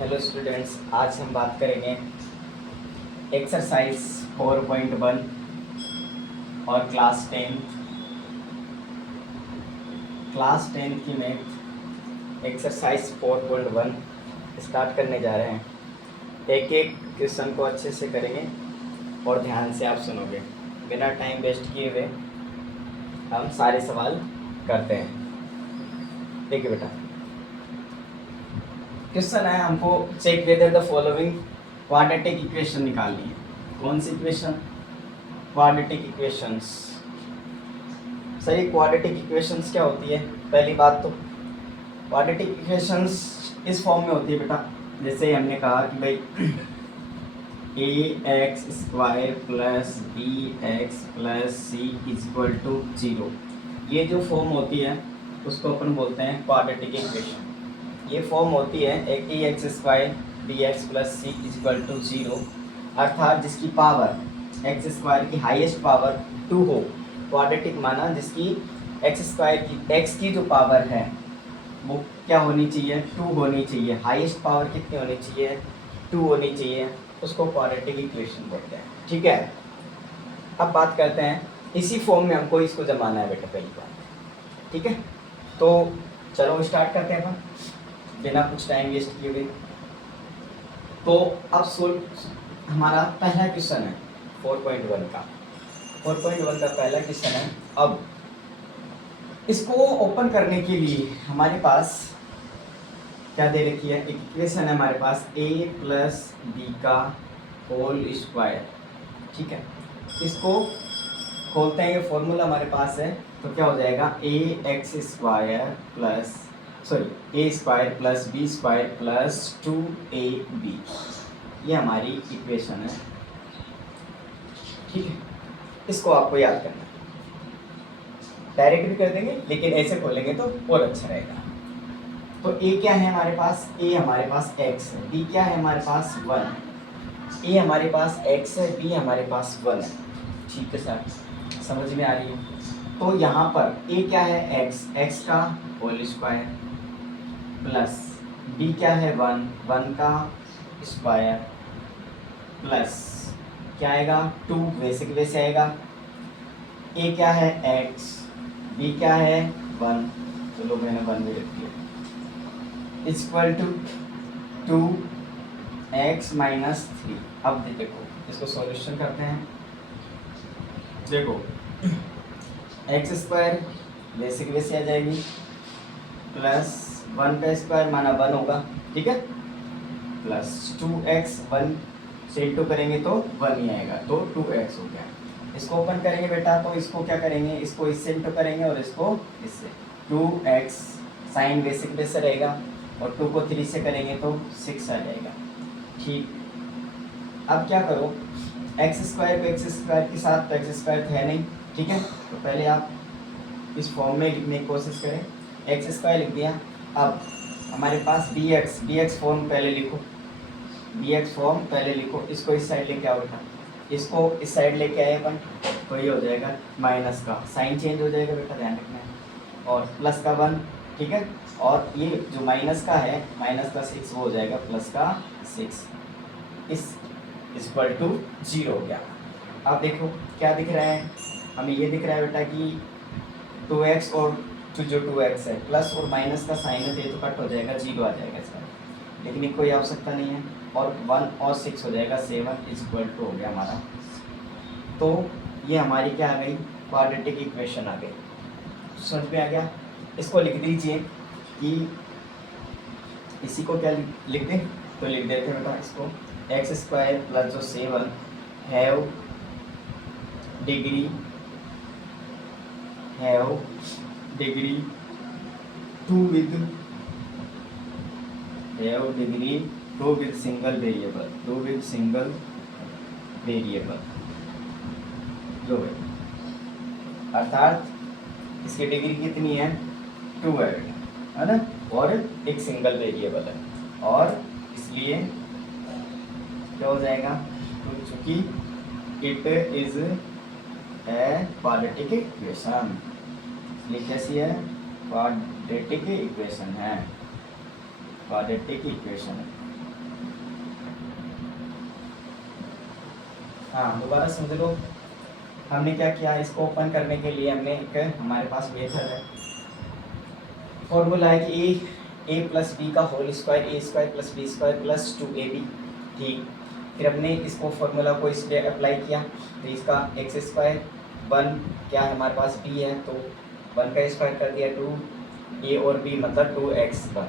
Hello students, आज हम बात करेंगे एक्सरसाइज 4.1 और क्लास 10 की मैथ एक्सरसाइज 4.1 स्टार्ट करने जा रहे हैं। एक एक क्वेश्चन को अच्छे से करेंगे और ध्यान से आप सुनोगे। बिना टाइम वेस्ट किए हुए हम सारे सवाल करते हैं। देखिए बेटा, क्वेश्चन है हमको check whether the following quadratic equation निकालनी है। कौन सी इक्वेशन? Quadratic equations. सही, क्वाड्रेटिक इक्वेशंस क्या होती है? पहली बात तो क्वाड्रेटिक इक्वेशंस इस फॉर्म में होती है बेटा, जैसे हमने कहा कि भाई ax² plus bx plus c equal to 0। ये जो फॉर्म होती है उसको अपन बोलते हैं क्वाड्रेटिक इक्वेशन। ये फॉर्म होती है ax² bx plus c equal to 0, अर्थात जिसकी पावर x² की हाईएस्ट पावर 2 हो। क्वाड्रेटिक माना जिसकी x² की x की जो पावर है वो क्या होनी चाहिए? 2 होनी चाहिए। हाईएस्ट पावर कितनी होनी चाहिए? 2 होनी चाहिए। उसको क्वाड्रेटिक इक्वेशन बोलते हैं। ठीक है, अब बात करते हैं इसी फॉर्म में हमको इसको जमाना है बेटा, पहली बात। ठीक है, तो चलो स्टार्ट करते हैं अपन बिना कुछ टाइम वेस्ट किए हुए। तो अब हमारा पहला क्वेश्चन है 4.1 का। 4.1 का पहला क्वेश्चन है। अब इसको ओपन करने के लिए हमारे पास क्या दे रखी है? एक इक्वेशन है हमारे पास a प्लस बी का होल स्क्वायर। ठीक है, इसको खोलते हैं। ये फॉर्मूला हमारे पास है, तो क्या हो जाएगा? a² plus b² plus 2ab। ये हमारी इक्वेशन है। ठीक है, इसको आपको याद करना है। डायरेक्ट भी कर देंगे लेकिन ऐसे खोलेंगे तो और अच्छा रहेगा। तो a क्या है हमारे पास? a हमारे पास x है। b क्या है हमारे पास? 1। a हमारे पास x है, b हमारे पास 1 है। ठीक है सर, समझ में आ रही है? तो यहाँ पर a क्या है? x का होल स्क्वायर प्लस b क्या है? 1 का स्क्वायर प्लस क्या आएगा? 2 वैसे के वैसे आएगा। a क्या है? x, b क्या है? 1, चलो मैंने 1 भी लिख दिया, इक्वल टू 2x माइनस 3। अब देखो इसको सॉल्यूशन करते हैं। देखो x² वैसे की वैसे आ जाएगी, प्लस 1 का स्क्वायर माना 1 होगा। ठीक है, प्लस 2x 1 से इंटू करेंगे तो 1 ही आएगा, तो 2x हो गया। इसको ओपन करेंगे बेटा, तो इसको क्या करेंगे? इसको इससे इंटू करेंगे और इसको इससे। 2x साइन वैसे वैसे रहेगा और 2 को 3 से करेंगे तो 6 आ जाएगा। ठीक, अब क्या करो? x² को x² के साथ, तो x² है नहीं। ठीक है, तो पहले आप इस फॉर्म में लिखने की कोशिश करें। x² लिख दिया। अब हमारे पास bx फॉर्म पहले लिखो, bx फॉर्म पहले लिखो। इसको इस साइड लेके आओ बेटा, इसको इस साइड लेके आए अपन, तो ये हो जाएगा माइनस का साइन चेंज हो जाएगा बेटा, ध्यान रखना है, और प्लस का 1। ठीक है, और ये जो माइनस का है, माइनस का 6 वो हो जाएगा प्लस का 6, इस इक्वल टू 0 हो गया। अब देखो क्या दिख रहा है हमें? ये दिख रहा है बेटा कि 2x और जो 2x है प्लस और माइनस का साइन है, तो ये तो कट हो जाएगा, 0 आ जाएगा इसका, लेकिन ये कोई आवश्यकता नहीं है। और 1 और 6 हो जाएगा, 7 इक्वल टू हो गया हमारा। तो ये हमारी क्या आ गई? क्वाड्रेटिक इक्वेशन आ गई। समझ में आ गया? इसको लिख दीजिए कि इसी को क्या लिख दें? तो लिख देते हैं बेटा इसको x² प्लस जो 7 have degree 2 with single variable जो है, अर्थात इसकी डिग्री कितनी है? 2 है ना, और एक सिंगल वेरिएबल है, और इसलिए क्या हो जाएगा? तो चूंकि it is a quadratic equation, इसलिए कैसी है? क्वाड्रेटिक इक्वेशन है, क्वाड्रेटिक इक्वेशन है। हाँ दोबारा समझ लो। हमने क्या किया, इसको ओपन करने के लिए हमने एक हमारे पास मेथड है, फॉर्मूला है कि ए प्लस बी का whole square a square plus b square plus 2ab। ठीक, फिर हमने इसको फॉर्मूला को इस पर अप्लाई किया, तो इसका एक्स स्क्वायर 1 क्या है हमारे पास बी है, तो 1 का स्क्वायर कर दिया 2 ए और बी मतलब 2x1,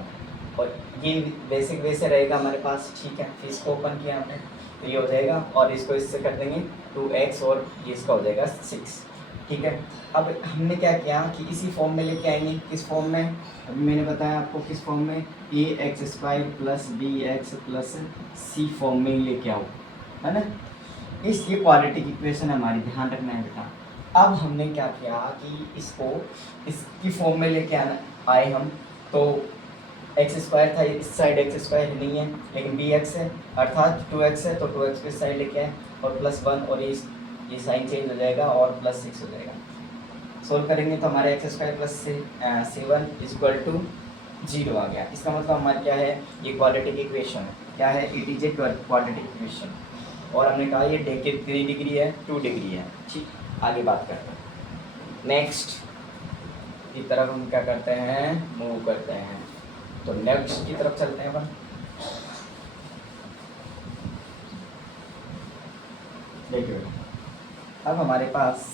और ये बेसिक वैसे रहेगा हमारे पास। ठीक है, फिर इसको ओपन किया हमने तो ये हो जाएगा, और इसको इससे कर देंगे 2x और ये इसका हो जाएगा 6। ठीक है, अब हमने क्या किया कि इसी फॉर्म में लेके आएंगे, किस फॉर्म में, अभी मैंने बताया आपको किस फॉर्म में, a x square plus b x plus c form में ही लेके आओ, है ना। ये क्वाड्रेटिक इक्वेशन हमारी, ध्यान रखना है बेटा। अब हमने क्या किया कि इसको इसकी फॉर्म में लेके आए हम, तो एक्स स्क्वायर था, इस साइड एक्स स्क्वायर नहीं है लेकिन बी एक्स है, अर्थात 2x है, तो 2x के साइड लेके आए और +1, और ये साइन चेंज हो जाएगा और +6 हो जाएगा। सोल्व करेंगे तो हमारे x square plus 7 equal to 0 आ गया। इसका मतलब हमारा क्या है, ये क्वाड्रेटिक इक्वेशन है। क्या है, it is a quadratic equation, और हमने कहा ये कितनी डिग्री है, 2 डिग्री है। ठीक, आगे बात करते हैं। नेक्स्ट की तरफ हम क्या करते हैं, मूव करते हैं, तो नेक्स्ट की तरफ चलते हैं अपन। देखिए अब हमारे पास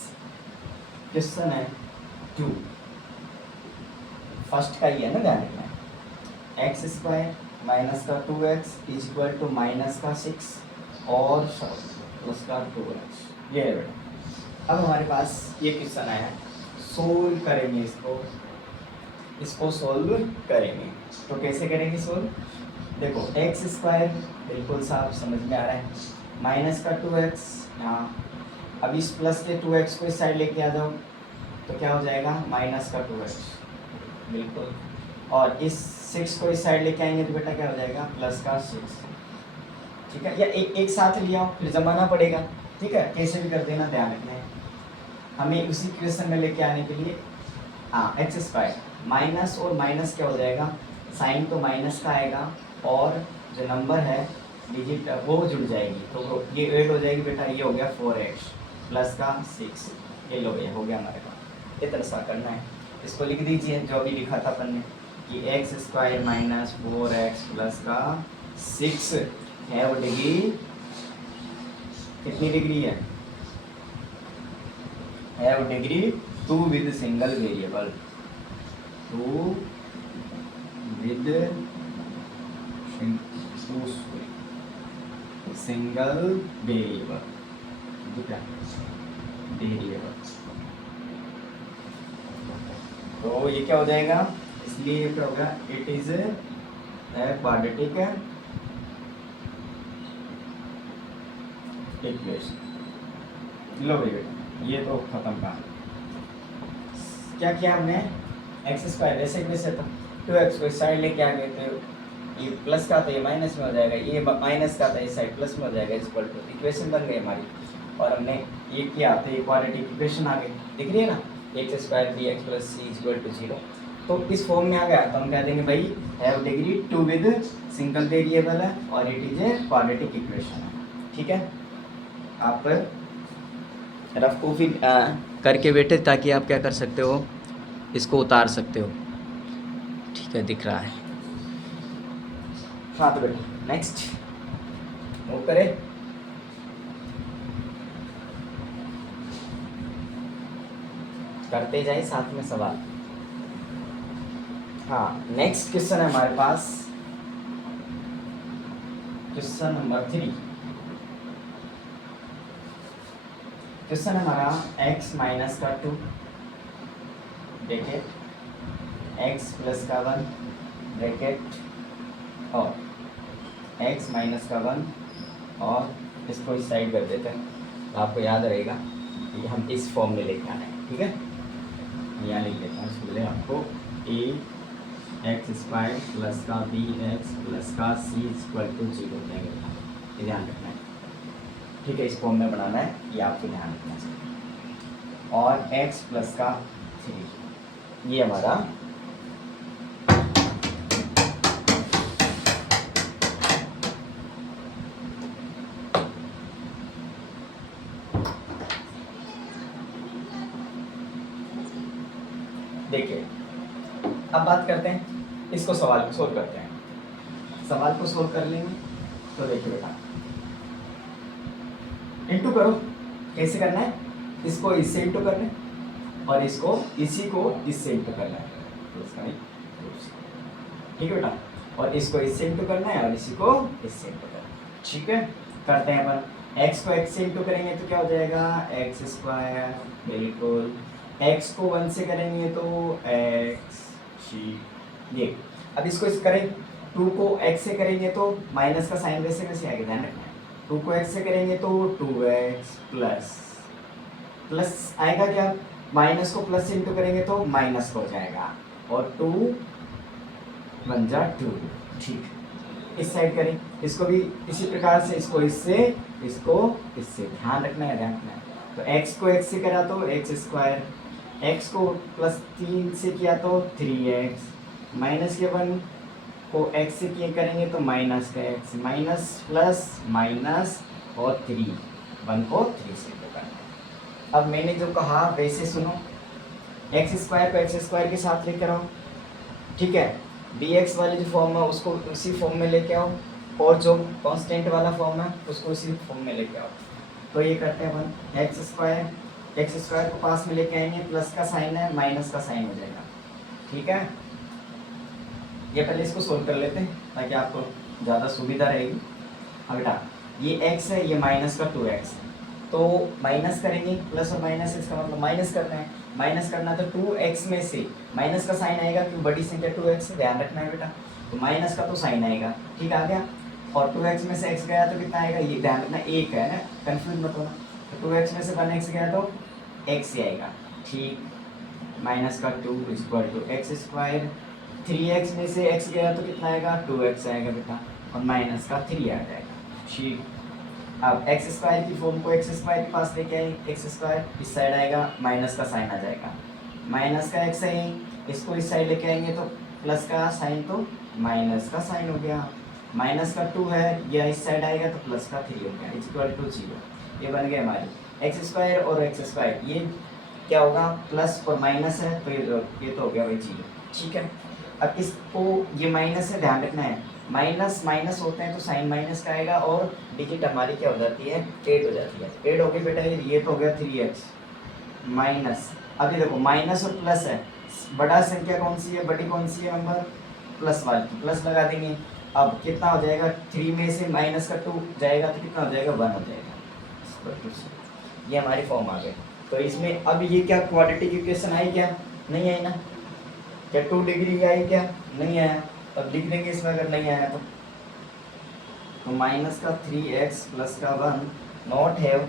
क्वेश्चन है 2, फर्स्ट का ही है ना, ध्यान रखना है। एक्स स्क्वायर माइनस का 2x is equal to minus का 6 और प्लस का 2x, ये है बेटा। अब हमारे पास ये क्वेश्चन आया है, सोल्व करेंगे इसको सोल्व करेंगे, तो कैसे करेंगे सोल्व। देखो एक्स स्क्वायर बिल्कुल साफ समझ में आ रहा है, माइनस का 2x यहाँ, अब इस प्लस के 2x को इस साइड लेके आ जाओ तो क्या हो जाएगा, माइनस का 2x बिल्कुल, और इस 6 को इस साइड लेके आएंगे तो बेटा क्या हो जाएगा, प्लस का 6। ठीक है, या एक साथ ले आओ, फिर जमाना पड़ेगा। ठीक है, कैसे भी कर देना, ध्यान रखना है हमें उसी क्वेश्चन में लेके आने के लिए। हाँ, एक्स स्क्वायर माइनस और माइनस क्या हो जाएगा, साइन तो माइनस का आएगा, और जो नंबर है डिजिट वो जुड़ जाएगी, तो ये 8 हो जाएगी बेटा, ये हो गया 4x प्लस का 6, ये लो ये हो गया हमारे पास। इतना सा करना है, इसको लिख दीजिए जो भी लिखा था अपन ने कि x square minus 4x plus का 6 है, वो डिग्री कितनी डिग्री है वो degree 2 with single variable, 2 with single variable, तो ये क्या हो जाएगा, इसलिए ये क्या होगा, इट इज क्वाड्रेटिक इक्वेशन। लो बेटा ये तो खत्म का, क्या किया हमने, एक्स स्क्वायर वैसे था, 2x को इस साइड लेके आ गए, तो ये प्लस का था ये माइनस में हो जाएगा, ये माइनस का था इस साइड प्लस में हो जाएगा, इक्वल टू इक्वेशन बन गई हमारी। और हमने ये किया तो ये क्वाड्रेटिक इक्वेशन आ गई, दिख रही है ना, x square B x plus C equal to 0। तो इस फॉर्म में आ गया तो हम कह देंगे भाई have degree 2 with single variable है, और it is a quadratic equation है। ठीक है, आप रफ कॉपी करके बैठे ताकि आप क्या कर सकते हो, इसको उतार सकते हो। ठीक है, दिख रहा है। हाँ तो बेटा नेक्स्ट मूव करें। करते जाए साथ में सवाल। हाँ, नेक्स्ट क्वेश्चन है हमारे पास, क्वेश्चन नंबर 3। क्वेश्चन हमारा x माइनस का 2 ब्रैकेट x प्लस का 1 ब्रैकेट और x माइनस का 1, और इसको इस साइड कर देते हैं, तो आपको याद रहेगा कि हम इस फॉर्म में लेके आना है। ठीक है, यहाँ लिख लेता हूँ, इसको आपको a एक्स स्क्वायर प्लस का बी एक्स प्लस का सी इक्वल टू 0 हो जाएगा, ये ध्यान रखना है। ठीक है, इस फॉर्म में बनाना है, ये आपको ध्यान रखना चाहिए। और x प्लस का 3, ये हमारा देखिए अब बात करते हैं इसको, सवाल को सोल्व करते हैं। सवाल को सोल्व कर लेंगे तो देखिए बेटा, इंटू करो। कैसे करना है, इसको इससे इंटू करना है और इसको इसी को इससे इंटू करना है, तो इसका ठीक है बेटा, और इसको इससे इंटू करना है और इसी को इससे इंटू करना है। ठीक है, करते हैं अपन। x को x से इंटू करेंगे तो क्या हो जाएगा, एक्स स्क्वायर, बिल्कुल। x को 1 से करेंगे तो x, ठीक। ये अब इसको इस करें, 2 को x से करेंगे तो माइनस का साइन वैसे वैसे आएगा, ध्यान रखना है। 2 को x से करेंगे तो 2x प्लस प्लस आएगा क्या, माइनस को प्लस से इंटू करेंगे तो माइनस हो जाएगा, और 2 बन जा 2, ठीक। इस साइड करें, इसको भी इसी प्रकार से, इसको इससे, इसको इससे, ध्यान रखना है, ध्यान रखना है। तो x को x से करा तो एक्स स्क्वायर, x को प्लस 3 से किया तो 3x, माइनस के 1 को x से किए करेंगे तो माइनस का x, माइनस प्लस माइनस और 3, 1 को 3 से करना है। अब मैंने जो कहा वैसे सुनो, एक्स स्क्वायर को एक्स स्क्वायर के साथ लेकर आओ, ठीक है। dx वाली जो फॉर्म है उसको उसी फॉर्म में लेके आओ, और जो कांस्टेंट वाला फॉर्म है उसको उसी फॉर्म में लेके आओ। तो ये करते हैं अपन, एक्स स्क्वायर को पास में लेके आएंगे, प्लस का साइन है, माइनस का साइन हो जाएगा, ठीक है। ये पहले इसको सोल्व कर लेते हैं ताकि आपको ज़्यादा सुविधा रहेगी। अब बेटा ये x है, ये माइनस का 2x है, तो माइनस करेंगे, प्लस और माइनस इसका मतलब माइनस करना है, माइनस करना तो 2x में से माइनस का साइन आएगा, क्योंकि बड़ी संख्या 2x है, ध्यान रखना है बेटा। तो माइनस का तो साइन आएगा, ठीक आ गया, और 2x में से x गया तो कितना आएगा, ये ध्यान रखना, 1 है ना, कंफ्यूज मत होना। तो 2x में से 1x गया तो x ही आएगा, ठीक। माइनस का 2 equal to x square, 3x में से x गया तो कितना आएगा, 2x आएगा बेटा, और माइनस का 3 आ जाएगा, ठीक। अब एक्स स्क्वायर की फॉर्म को एक्स स्क्वायर के पास लेके आए, एक्स स्क्वायर इस साइड आएगा, माइनस का साइन आ जाएगा, माइनस का एक्स है, इसको इस साइड लेके आएंगे तो प्लस का साइन तो माइनस का साइन हो गया, माइनस का 2 है, यह इस साइड आएगा तो प्लस का 3 हो गया, इक्वल टू 0। ये बन गया हमारी एक्स स्क्वायर और एक्स स्क्वायर, ये क्या होगा, प्लस और माइनस है तो ये तो हो गया भाई 0, ठीक है। अब इसको, ये माइनस है, ध्यान रखना है, माइनस माइनस होते हैं तो साइन माइनस का आएगा, और डिजिट हमारी क्या हो जाती है, 8 हो जाती है। 8 हो गई बेटा, ये तो हो गया 3x माइनस, अब ये देखो माइनस और प्लस है, बड़ा संख्या कौन सी है, बड़ी कौन सी है नंबर, प्लस वाली, तो प्लस लगा देंगे। अब कितना हो जाएगा, 3 में से माइनस का 2 जाएगा तो कितना हो जाएगा, 1 हो जाएगा। ये हमारी फॉर्म आ गई। तो इसमें अब ये क्या क्वाड्रेटिक इक्वेशन आई क्या, नहीं आई ना, क्या 2 डिग्री आई क्या, नहीं आया, तब लिख देंगे इसमें अगर नहीं आया तो माइनस का 3x प्लस का 1 not have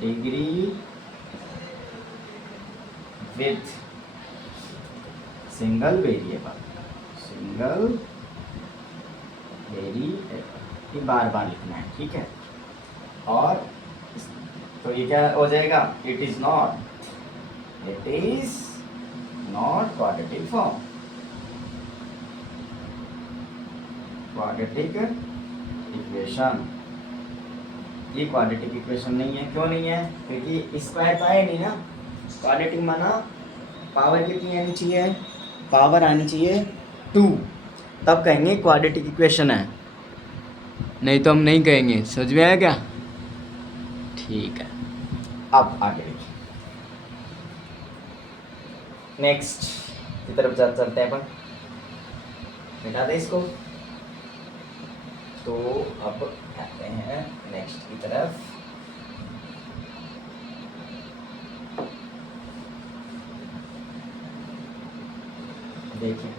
degree with single variable, ये बार बार लिखना है, ठीक है। और तो ये क्या हो जाएगा, it is not quadratic form, quadratic equation, ये क्वाड्रेटिक इक्वेशन नहीं है। क्यों नहीं है, क्योंकि स्क्वायर तो आया नहीं ना, क्वाड्रेटिक माना पावर कितनी आनी चाहिए, पावर आनी चाहिए 2, तब कहेंगे क्वाड्रेटिक इक्वेशन है, नहीं तो हम नहीं कहेंगे। समझ में आया क्या, ठीक है। अब आगे देखिए, नेक्स्ट की तरफ चलते हैं अपन, मिटा दे इसको। तो अब आते हैं नेक्स्ट की तरफ। देखिए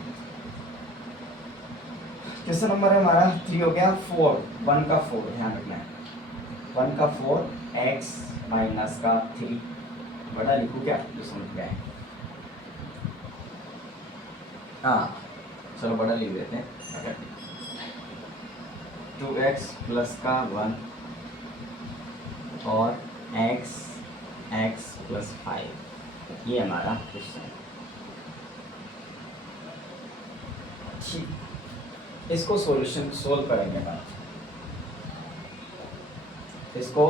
क्वेश्चन नंबर है हमारा 3 हो गया, 4, 1 का 4, ध्यान रखना है, 1 का 4 x माइनस का 3, बड़ा लिखूँ क्या, जो समझ गए, हाँ चलो बड़ा लिख देते हैं, अगर 2x प्लस का 1 और x प्लस 5, ये हमारा क्वेश्चन है, ठीक। इसको सॉल्यूशन सोल्व करेंगे बात, इसको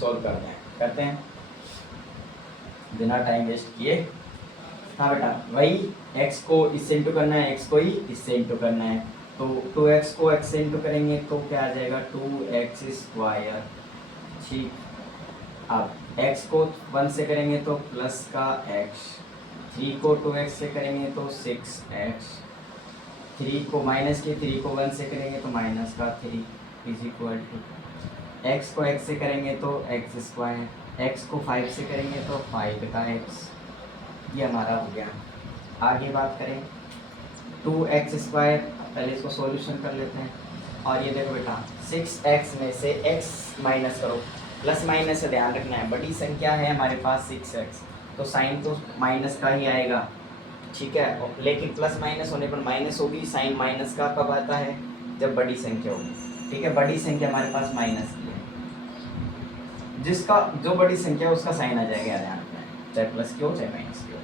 सोल्व करते हैं बिना टाइम वेस्ट किए। हाँ बेटा, वही x को इससे इंटू करना है, x को ही इससे इंटू करना है। तो 2x को x से इंटू करेंगे तो क्या आ जाएगा 2x स्क्वायर। ठीक, अब x को 1 से करेंगे तो प्लस का x, 3 को 2x से करेंगे तो 6x, 3 को माइनस के 3 को 1 से करेंगे तो माइनस का 3 इज इक्वल टू x को x से करेंगे तो x स्क्वायर, x को 5 से करेंगे तो 5 का x। ये हमारा हो गया। आगे बात करें 2x स्क्वायर, पहले इसको सॉल्यूशन कर लेते हैं। और ये देखो बेटा 6x में से x माइनस करो, प्लस माइनस से ध्यान रखना है, बड़ी संख्या है हमारे पास 6x, तो साइन तो माइनस का ही आएगा। ठीक है, लेकिन प्लस माइनस होने पर माइनस होगी। साइन माइनस का कब आता है, जब बड़ी संख्या होगी। ठीक है, बड़ी संख्या हमारे पास माइनस की है, जिसका जो बड़ी संख्या है उसका साइन आ जाएगा, ध्यान रखना है, चाहे प्लस की हो चाहे माइनस की हो।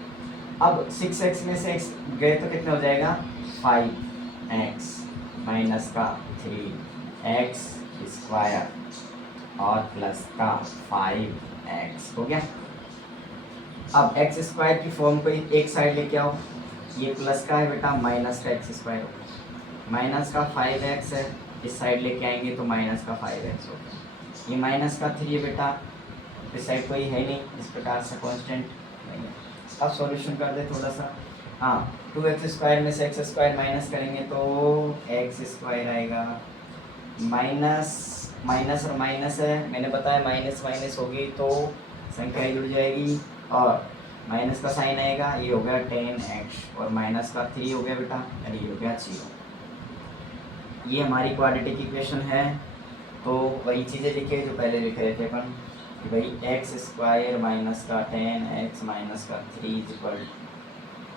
अब 6x में से x गए तो कितना हो जाएगा 5x माइनस का 3x स्क्वायर और प्लस का 5x हो गया। अब x स्क्वायर की फॉर्म को एक साइड लेके आओ, ये प्लस का है बेटा, माइनस का x स्क्वायर हो गया, माइनस का 5x है, इस साइड लेके आएंगे तो माइनस का 5x हो गया। ये माइनस का 3 है बेटा, इस साइड कोई है नहीं, इस प्रकार से कांस्टेंट नहीं है। अब सॉल्यूशन कर दे थोड़ा सा। हाँ, 2x स्क्वायर में से x स्क्वायर माइनस करेंगे तो x स्क्वायर आएगा, माइनस माइनस और माइनस है, मैंने बताया माइनस माइनस होगी तो संख्या ही जुड़ जाएगी और माइनस का साइन आएगा। ये हो गया 10x और माइनस का 3 हो गया बेटा, यानी ये हो गया 0। ये हमारी क्वाड्रेटिक इक्वेशन है। तो वही चीज़ें लिखे जो पहले लिख रहे थे अपन कि भाई एक्स स्क्वायर माइनस का 10x माइनस का 3 इज इक्वल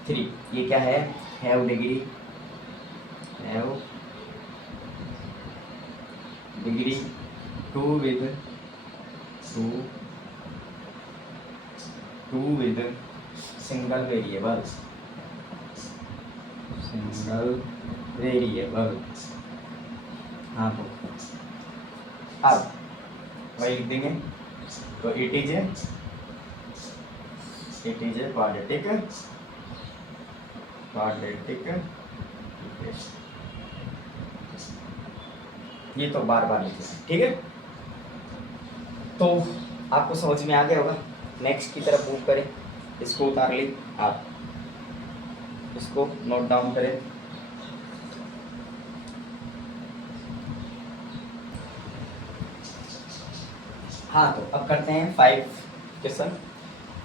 3। ये क्या है, have degree 2 with single variable. हाँ, तो अब वही लिख देंगे, तो it is a quadratic equation. ये तो बार बार लिखे, ठीक है। तो आपको समझ में आ गया होगा। नेक्स्ट की तरफ मूव करें, इसको उतार ली, आप इसको नोट डाउन करें। हाँ, तो अब करते हैं 5 क्वेश्चन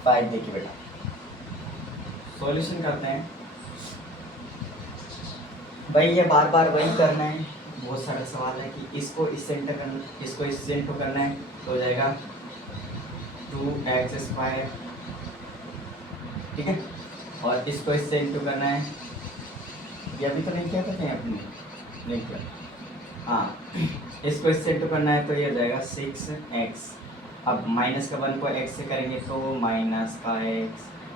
5। देखिए बेटा, सॉल्यूशन करते हैं। भाई ये बार बार वही करना है, बहुत सारा सवाल है कि इसको इससे इंटर करना, इसको इससे इंटू करना है, तो हो जाएगा 2x स्क्वायर, ठीक है। और इसको इससे इंटू करना है, ये अभी तो नहीं किया था क्या आपने, नहीं किया। हाँ, इसको इससे इंटू करना है तो ये हो जाएगा 6x। अब माइनस का 1 को x से करेंगे तो माइनस का x,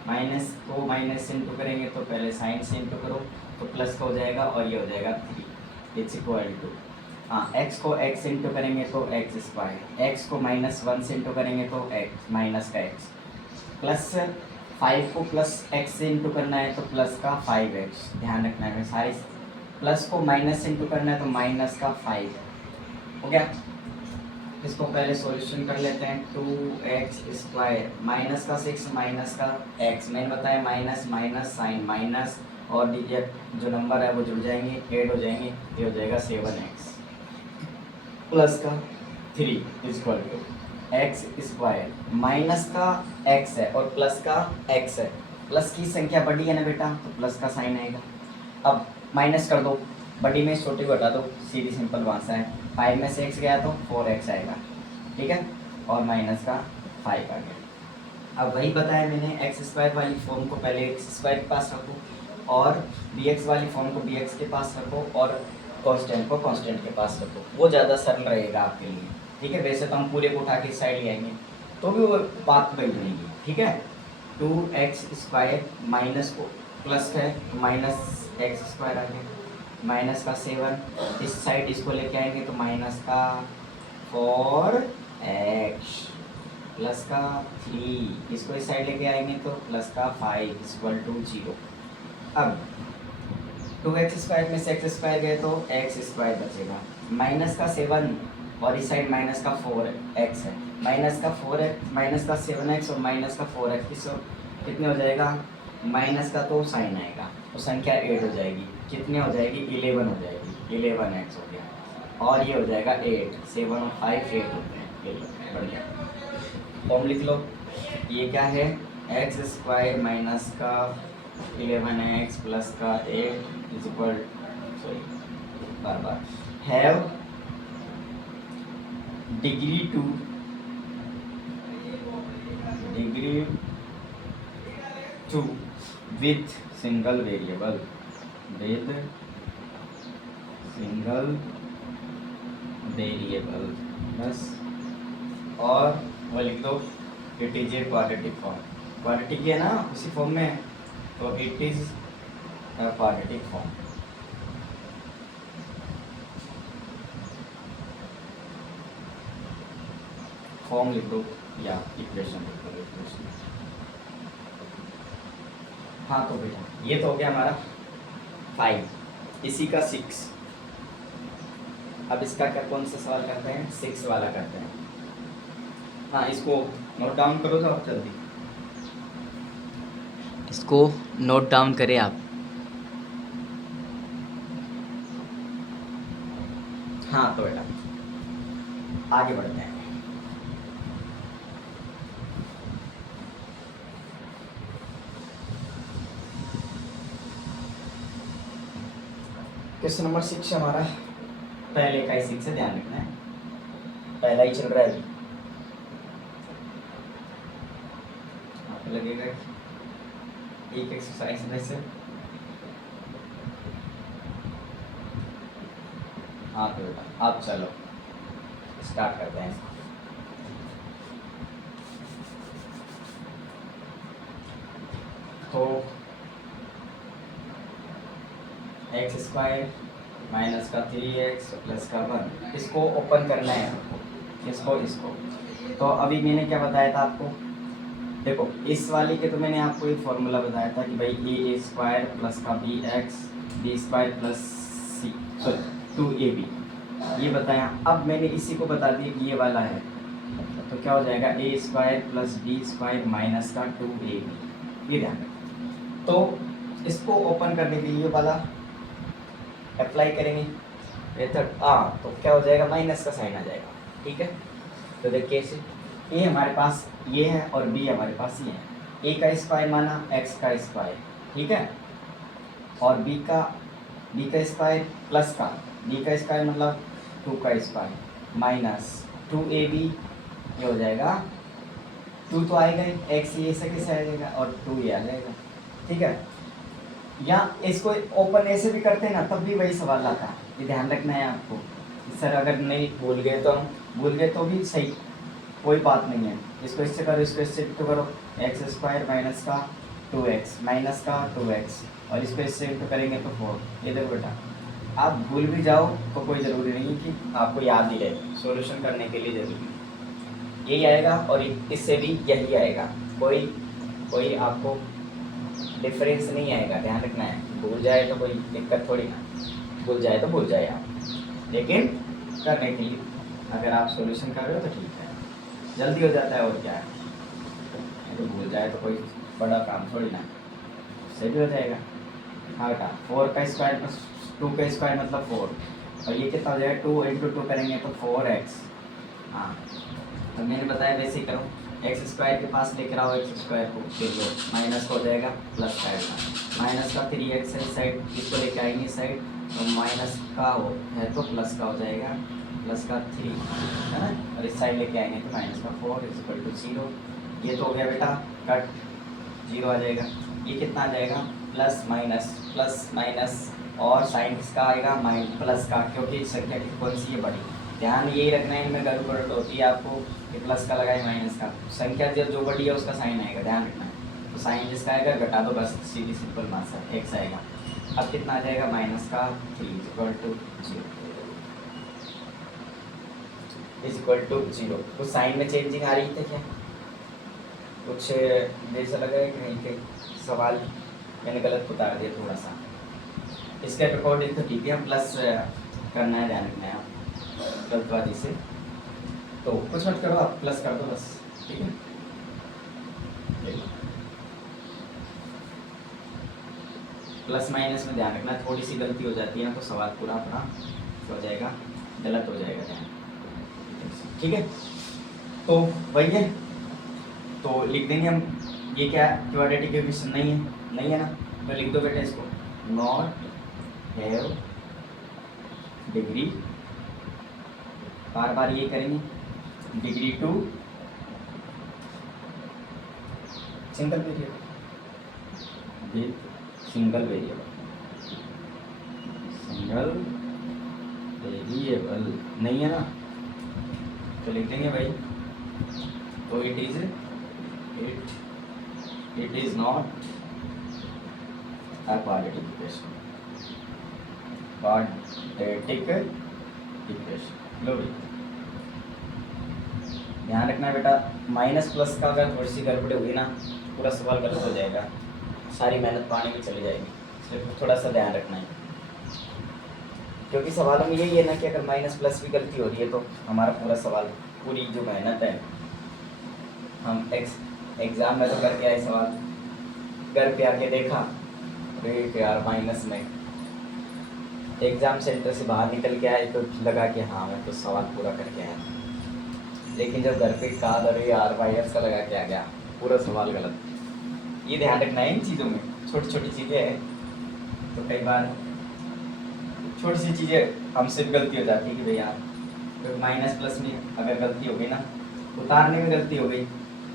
माइनस को माइनस से इंटू करेंगे तो पहले साइन से इंटू करो तो प्लस का हो जाएगा और ये हो जाएगा 3 इट्स इक्वल टू। हाँ, x को x से इंटू करेंगे तो x स्क्वायर, x को -1 से इंटू करेंगे तो x माइनस का x, प्लस 5 को प्लस x से इंटू करना है तो प्लस का 5x। ध्यान रखना है, सारे प्लस को माइनस से इंटू करना है तो माइनस का 5 हो गया। इसको पहले सॉल्यूशन कर लेते हैं। 2x स्क्वायर माइनस का 6 माइनस का x, मैंने बताया माइनस माइनस साइन माइनस और डिजिट जो नंबर है वो जुड़ जाएंगे, ऐड हो जाएंगे, ये हो जाएगा 7x प्लस का 3 equal to x square, minus का x है और प्लस का x है, प्लस की संख्या बड़ी है ना बेटा, तो प्लस का साइन आएगा। अब माइनस कर दो, बड़ी में छोटी को हटा दो, सीधी सिंपल भाषा है। 5 में से x गया तो 4x आएगा, ठीक है, और माइनस का 5 आ गया। अब वही बताया मैंने, एक्स स्क्वायर वाली फॉर्म को पहले एक्स स्क्वायर के पास रखो और bx वाली फॉर्म को bx के पास रखो और कांस्टेंट को कांस्टेंट के पास रखो, वो ज़्यादा सरल रहेगा आपके लिए, ठीक है। वैसे तो हम पूरे को उठा के साइड ले आएंगे तो भी वो बात वही रहेगी, ठीक है। 2x स्क्वायर माइनस को प्लस है तो माइनस एक्स स्क्वायर आ गया, माइनस का 7 इस साइड इसको लेके आएंगे तो माइनस का 4x प्लस का 3, इसको इस साइड लेके आएंगे तो प्लस का 5 इक्वल टू 0। अब 2x² में से x² गए तो x² बचेगा, माइनस का 7 और इस साइड माइनस का 4x है, माइनस का 4x माइनस का 7x और माइनस का 4x, इस कितने हो जाएगा, माइनस का तो साइन आएगा तो संख्या 8 हो जाएगी, कितने हो जाएगी 11 हो जाएगी, 11x हो गया और ये हो जाएगा 8, 7 और 5 8 होते हैं। ये लो बढ़िया फॉर्म लिख लो, ये क्या है x² माइनस का 11x प्लस का 8 is equal, sorry bar have degree 2 with single variable, बस, और वो लिख दो it is a quadratic form, quadratic है ना उसी फॉर्म में, तो it is a quadratic form. Form लिख दो या इक्वेशन लिख दो, इक्वेशन। हाँ तो बेटा ये तो हो गया हमारा 5, इसी का 6। अब इसका क्या कौन सा सवाल करते हैं, 6 वाला करते हैं। हाँ इसको नोट डाउन करो तो आप जल्दी, इसको नोट डाउन करें आप। हाँ तो बेटा आगे बढ़ते हैं। क्वेश्चन नंबर 6 हमारा पहले का ही 6 से ध्यान रखना है, पहला ही चल रहा है, आपको लगेगा एक एक्सरसाइज में से। हाँ तो बेटा अब चलो स्टार्ट करते हैं। तो x² माइनस का 3x प्लस का 1, इसको ओपन करना है आपको, इसको। तो अभी मैंने क्या बताया था आपको, देखो इस वाली के तो मैंने आपको एक फॉर्मूला बताया था कि भाई a² प्लस का b² plus c, sorry 2ab, ये बताया। अब मैंने इसी को बता दिया कि ये वाला है, तो क्या हो जाएगा a² प्लस b² माइनस का 2ab, ये ध्यान रखें। तो इसको ओपन करने के लिए वाला अप्लाई करेंगे मेथड, तो क्या हो जाएगा, माइनस का साइन आ जाएगा, ठीक है। तो देखिए इसे, ए हमारे पास ये है और बी हमारे पास ये है, ए का स्क्वायर माना एक्स का स्क्वायर, ठीक है, और बी का स्क्वायर प्लस का बी का स्क्वायर मतलब 2 का स्क्वायर माइनस 2ab, ये हो जाएगा 2 तो आएगा ही, एक्स ये ऐसे कैसे आ जाएगा और 2 ये आ जाएगा, ठीक है। या इसको ओपन ऐसे भी करते हैं ना, तब भी वही सवाल आता है, ये ध्यान रखना है आपको। सर अगर नहीं भूल गए तो भी सही, कोई बात नहीं है, इसको इससे करो, इसको इससे इंटू करो, x² माइनस का 2x माइनस का 2x, और इसको इससे इंटू करेंगे तो 4। ये देखो बेटा आप भूल भी जाओ तो कोई ज़रूरी नहीं कि आपको याद ही रहे, सॉल्यूशन करने के लिए ज़रूरी यही आएगा और इससे भी यही आएगा, कोई आपको डिफरेंस नहीं आएगा, ध्यान रखना है। भूल जाए तो कोई दिक्कत थोड़ी ना, भूल जाए तो भूल जाए आप, लेकिन करने के लिए अगर आप सॉल्यूशन कर रहे हो तो ठीक है, जल्दी हो जाता है, और क्या है, तो भूल जाए तो कोई बड़ा काम थोड़ी ना, सही भी हो जाएगा। हाँ बेटा 4 का स्क्वायर प्लस 2 का स्क्वायर मतलब 4, और ये कितना हो जाएगा 2 इंटू 2 करेंगे तो 4x। हाँ तो मैंने बताया वैसे ही करो, x² के पास लेकर आओ x² को, फिर लो माइनस हो जाएगा प्लस साइड का, माइनस का 3x है साइड, इसको लेके आएंगे साइड, तो माइनस का हो है तो प्लस का हो जाएगा, प्लस का 3 है ना, और इस साइड लेके आएंगे तो माइनस का 4 इक्वल टू 0। ये तो हो गया बेटा कट, 0 आ जाएगा। ये कितना आ जाएगा, प्लस माइनस और साइन किसका आएगा, प्लस का, क्योंकि संख्या की कौन सी है, बड़ी। ध्यान यही रखना है, इनमें गड़बड़ होती है आपको कि प्लस का लगाए माइनस का, संख्या जो बड़ी है उसका साइन आएगा, ध्यान रखना है। तो साइन जिसका आएगा घटा दो, बस सीधी सिंपल आंसर x आएगा। अब कितना आ जाएगा, माइनस का 3 इक्वल टू 0। तो साइन में चेंजिंग आ रही थी क्या, कुछ जैसा लगा है कहीं के सवाल मैंने गलत उतार दिया थोड़ा सा, इसके अकॉर्डिंग तो ठीक है, प्लस करना है, ध्यान रखना है आप गलतबाजी से, तो कुछ मत करो आप, प्लस कर दो बस, ठीक है। प्लस माइनस में ध्यान रखना, थोड़ी सी गलती हो जाती है ना तो सवाल पूरा अपना हो जाएगा, गलत हो जाएगा, ध्यान, ठीक है। तो वही है, तो लिख देंगे हम, ये क्या क्वाड्रेटिक इक्वेशन नहीं है ना, तो लिख दो बेटा इसको, नॉट हैव डिग्री, बार बार ये करेंगे, degree two single variable, with single variable नहीं है ना, तो लिख देंगे भाई, तो it is not a quadratic equation, लो भाई, ध्यान रखना है बेटा, माइनस प्लस का अगर थोड़ी सी गड़बड़ी हुई ना पूरा सवाल गलत हो जाएगा, सारी मेहनत पानी में चली जाएगी, इसलिए थोड़ा सा ध्यान रखना है, क्योंकि सवालों में यही है ना कि अगर माइनस प्लस भी गलती हो रही है तो हमारा पूरा सवाल, पूरी जो मेहनत है, हम एग्जाम में तो करके आए सवाल, घर पे आके देखा, अरे यार माइनस में, एग्जाम सेंटर से बाहर निकल के आए तो लगा कि हाँ मैं तो सवाल पूरा करके आया, लेकिन जब घर पे कहा अरे यार माइनस का लगा के आ गया, पूरा सवाल गलत। ये ध्यान रखना है इन चीज़ों में, छोटी छोटी चीज़ें हैं, तो कई बार छोटी सी चीज़ें हमसे भी गलती हो जाती है कि भाई यार, तो माइनस प्लस में अगर गलती हो गई ना, उतारने में गलती हो गई,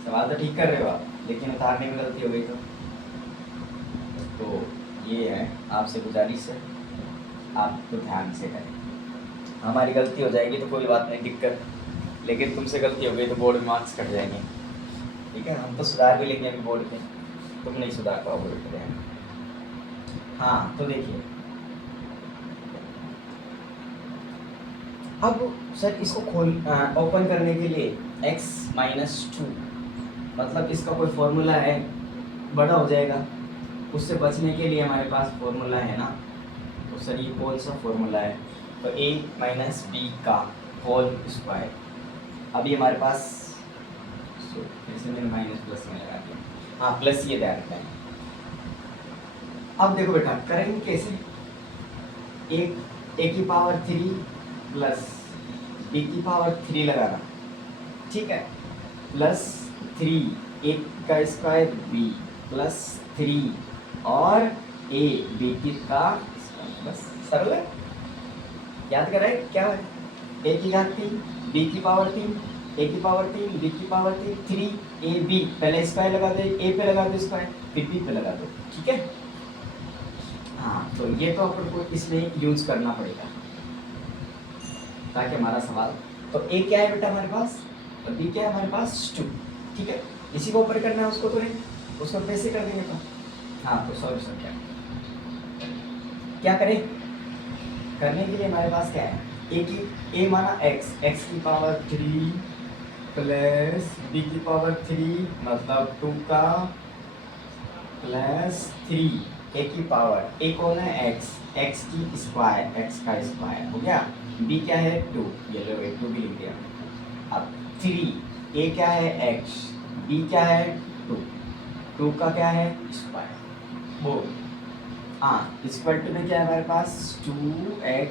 सवाल तो ठीक कर रहे हो आप, लेकिन उतारने में गलती हो गई तो ये है आपसे गुजारिश है, आप तो ध्यान से करें, हमारी गलती हो जाएगी तो कोई बात नहीं, दिक्कत, लेकिन तुमसे गलती हो गई तो बोर्ड में मार्क्स कट जाएंगे, ठीक है। हम तो सुधार भी लेंगे अभी बोर्ड पे, तुम नहीं सुधार पाओगे बेटे। हाँ तो देखिए, अब सर इसको ओपन करने के लिए x-2, मतलब इसका कोई फॉर्मूला है, बड़ा हो जाएगा, उससे बचने के लिए हमारे पास फॉर्मूला है ना, तो सर ये कौन सा फॉर्मूला है, तो a माइनस बी का होल स्क्वायर, अभी हमारे पास, फिर से मैंने माइनस प्लस में लगा दिया, हाँ प्लस ये ध्यान रखना है। अब देखो बेटा करेंगे कैसे, a की पावर 3 प्लस b की पावर 3 लगाना, ठीक है, प्लस 3 a का स्क्वायर b प्लस 3 और a b की का, बस सरल है, याद करें क्या है, a की घात 3 b की पावर 3 a की पावर 3 b की पावर 3 3ab, पहले स्क्वायर लगा दो, a पे लगा दो स्क्वायर, फिर b पे लगा दो, ठीक है। हाँ तो ये तो अपन को इसमें यूज करना पड़ेगा ताकि हमारा सवाल, तो a क्या है बेटा हमारे पास, और b क्या है हमारे पास 2, ठीक है, इसी को ऊपर करना है, उसको तो नहीं, उसको कैसे कर देंगे तो, हाँ तो सॉल्यूशन क्या करें, करने के लिए हमारे पास क्या है, a माना x की पावर 3 प्लस b की पावर 3 मतलब 2 का प्लस 3 a की पावर, a कौन है x की स्क्वायर, x का स्क्वायर हो गया, b क्या है 2, ये लो 2 भी लिख दिया, अब 3 a क्या है x, b क्या है 2 का क्या है स्क्वायर, वो हाँ इक्वल टू में क्या है हमारे पास 2x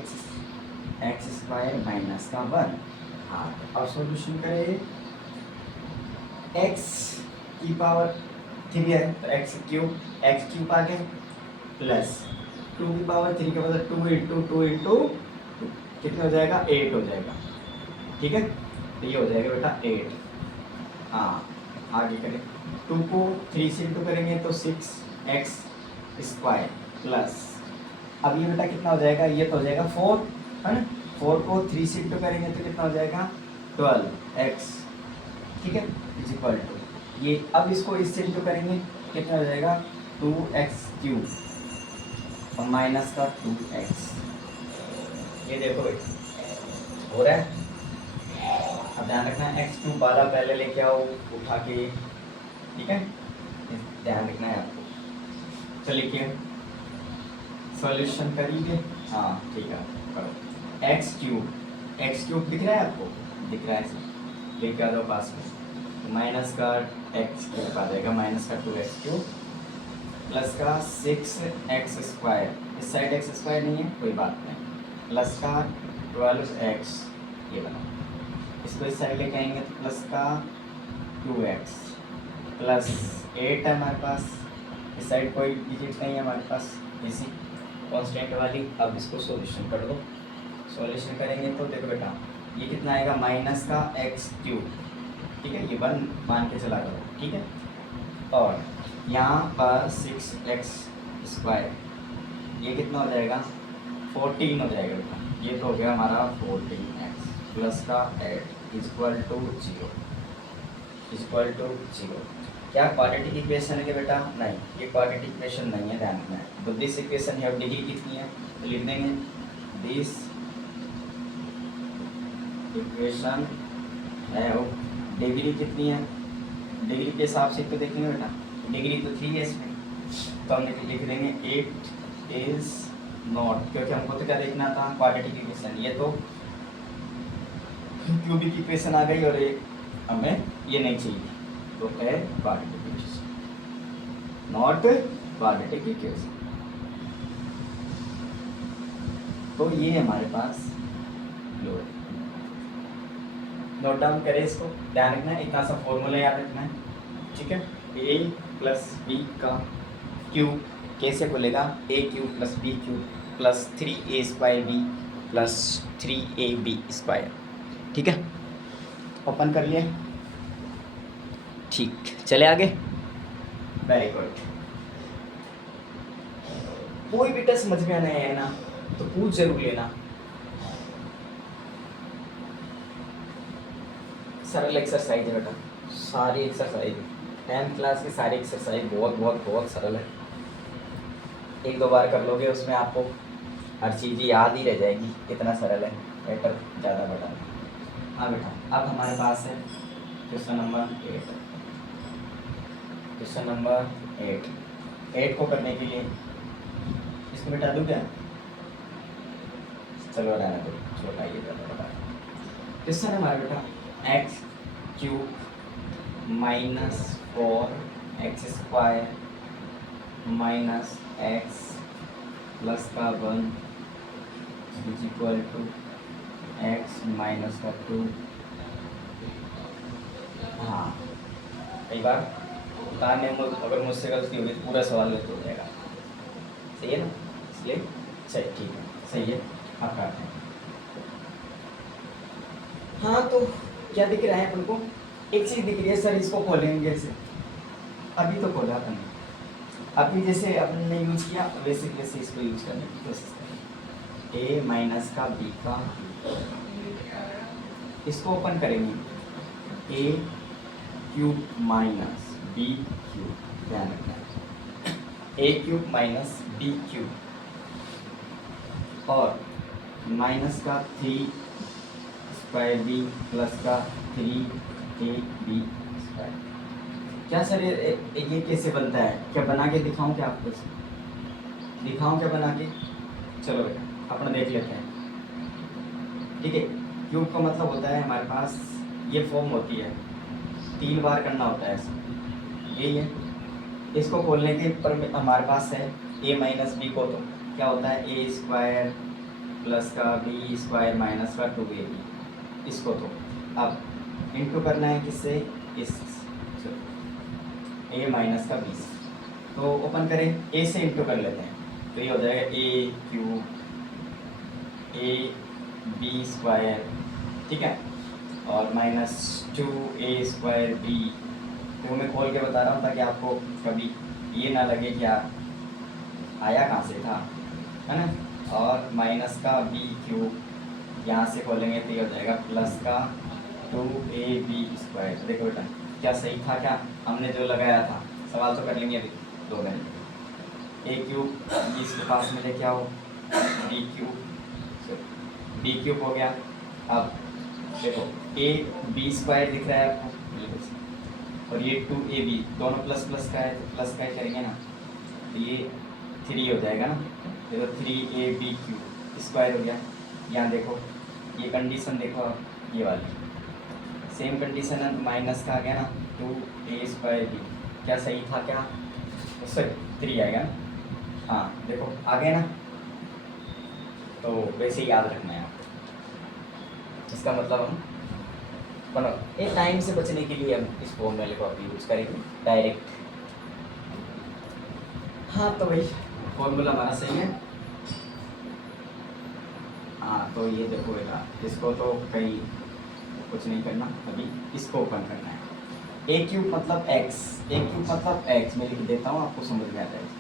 स्क्वायर माइनस का 1, हाँ और सॉल्यूशन करें, x की पावर 3 है तो x क्यूब आ गया, प्लस 2 की पावर 3 का मतलब 2 इंटू 2 कितने हो जाएगा 8 हो जाएगा, ठीक है, तो ये हो जाएगा बेटा 8, हाँ आगे करें, 2 को 3 से इंटू करेंगे तो 6x स्क्वायर प्लस, अब ये बेटा कितना हो जाएगा, ये तो हो जाएगा 4 है ना, 4 को 3 से इंटू करेंगे तो कितना हो जाएगा 12x, ठीक है, इज इक्वल टू ये, अब इसको इससे इंटू करेंगे कितना हो जाएगा 2x क्यूब और माइनस का 2x, ये देखो भाई हो रहा है, अब ध्यान रखना x क्यूब 12 पहले लेके आओ उठा के, ठीक है, ध्यान रखना है आपको। तो लिखिए सॉल्यूशन करिए। हाँ ठीक है, करो। एक्स क्यूब दिख रहा है आपको, दिख रहा है सर, लिख कर दो पास में। तो माइनस का एक्स क्यूब आ जाएगा, माइनस का 2x क्यूब प्लस का 6x स्क्वायर, इस साइड एक्स स्क्वायर नहीं है कोई बात नहीं, प्लस का 12x, ये बना, इसको इस साइड लेके आएंगे तो प्लस का 2x प्लस 8 है हमारे पास, इस साइड कोई डिजिट नहीं है हमारे पास, इसी कांस्टेंट वाली। अब इसको सॉल्यूशन कर दो, सॉल्यूशन करेंगे तो देखो बेटा ये कितना आएगा, माइनस का x क्यूब, ठीक है, ये 1 मान के चला करो, ठीक है। और यहाँ पर 6x स्क्वायर, ये कितना हो जाएगा, 14 हो जाएगा बेटा, ये तो हो गया हमारा 14x प्लस का 8 इक्वल टू 0, इक्वल टू 0। क्या क्वाड्रेटिक इक्वेशन है क्या बेटा, नहीं, ये क्वाड्रेटिक इक्वेशन नहीं है, ध्यान रखना है। तो दिस इक्वेशन है, डिग्री कितनी है तो लिख देंगे दिस इक्वेशन है, डिग्री कितनी है, डिग्री के हिसाब से तो देखेंगे बेटा, डिग्री तो 3 है इसमें, तो हम लिख देंगे 8 इज नॉट, क्योंकि हमको तो क्या देखना था, क्वाड्रेटिक इक्वेशन, ये तो क्यूबिक इक्वेशन आ गई और एक हमें ये नहीं चाहिए, तो है quadratic equation, not quadratic equation. तो ये हमारे पास लोड, नोट डाउन करें इसको, ध्यान रखना है, इतना सा फॉर्मूला याद रखना है, ठीक है। a प्लस बी का क्यूब कैसे बोलेगा, a cube plus B cube plus 3a square B plus 3ab square, ठीक है। ओपन कर लिए, ठीक, चले आगे, वेरी गुड। कोई बेटा समझ में आना है ना तो पूछ जरूर लेना, सरल एक्सरसाइज है बेटा, सारी एक्सरसाइज 10th क्लास की सारी एक्सरसाइज बहुत बहुत बहुत सरल है, एक दो बार कर लोगे उसमें आपको हर चीज़ याद ही रह जाएगी, इतना सरल है, बेटर ज़्यादा बेटा। हाँ बेटा, अब हमारे पास है क्वेश्चन नंबर 8, क्वेश्चन नंबर 8 को करने के लिए इसको मिटा दूँ क्या, चलो रहना दो, छोटा ये बता। क्वेश्चन है हमारा बेटा x cube minus 4x square minus x plus का 1 is equal to x minus का 2। हाँ, कई बार उतारने में अगर मुझसे गलती होगी तो पूरा सवाल गलत हो जाएगा, सही है ना, इसलिए चलिए ठीक है, सही है, आप करते हैं। हाँ तो क्या दिख रहा है अपन को, एक चीज़ दिख रही है सर, इसको खोलेंगे ऐसे, अभी तो खोला अपन, अभी जैसे अपन ने यूज किया वैसे वैसे इसको यूज करने की कोशिश करें। ए माइनस का बी का, इसको ओपन करेंगे, ए क्यूब माइनस बी क्यूब, ध्यान रखना है, ए क्यूब माइनस बी क्यूब और माइनस का 3 स्क्वायर बी प्लस का 3ab स्क्वायर। क्या सर ये कैसे बनता है, क्या बना के दिखाऊं क्या आपको, दिखाऊं क्या बना के, चलो बेटा अपना देख लेते हैं, ठीक है। क्यूब का मतलब होता है हमारे पास ये फॉर्म होती है, 3 बार करना होता है, यही है। इसको खोलने के पर हमारे पास है a माइनस बी को, तो क्या होता है ए स्क्वायर प्लस का बी स्क्वायर माइनस का 2ab, इसको तो अब इंटू करना है किससे, इस a माइनस का बी, तो ओपन करें, a से इंटू कर लेते हैं, तो ये हो जाएगा a cube a B square, ठीक है, और माइनस 2a स्क्वायर बी, तो मैं खोल के बता रहा हूँ ताकि आपको कभी ये ना लगे कि आया कहाँ से था, है ना, और माइनस का बी क्यूब, यहाँ से खोलेंगे तो ये हो जाएगा प्लस का 2ab स्क्वायर। देखो बेटा क्या सही था, क्या हमने जो लगाया था, सवाल तो कर लेंगे अभी 2 मिनट। ए क्यूब इसके पास में लेके आओ, बी क्यूब हो गया। अब देखो ए बी स्क्वायर दिख रहा है आपको, और ये 2ab दोनों प्लस प्लस का है तो प्लस का ही करेंगे ना, तो ये 3 हो जाएगा ना, ये तो 3ab³ स्क्वायर हो गया। यहाँ देखो ये कंडीशन देखो आप, ये वाली सेम कंडीशन है, माइनस का आ गया ना 2a²b, क्या सही था क्या, सॉरी 3 आएगा ना, हाँ देखो आ गया ना, तो वैसे ही याद रखना है आपको। इसका मतलब हम बनो एक टाइम से बचने के लिए हम इस फॉर्मूले को अभी यूज करेंगे डायरेक्ट। हाँ तो भाई फॉर्मूला हमारा सही है। हाँ तो ये देखो बेटा, इसको तो कहीं कुछ नहीं करना, अभी इसको ओपन करना है। a³ मतलब x, a³ मतलब x, मैं लिख देता हूँ आपको समझ में आ जाएगा,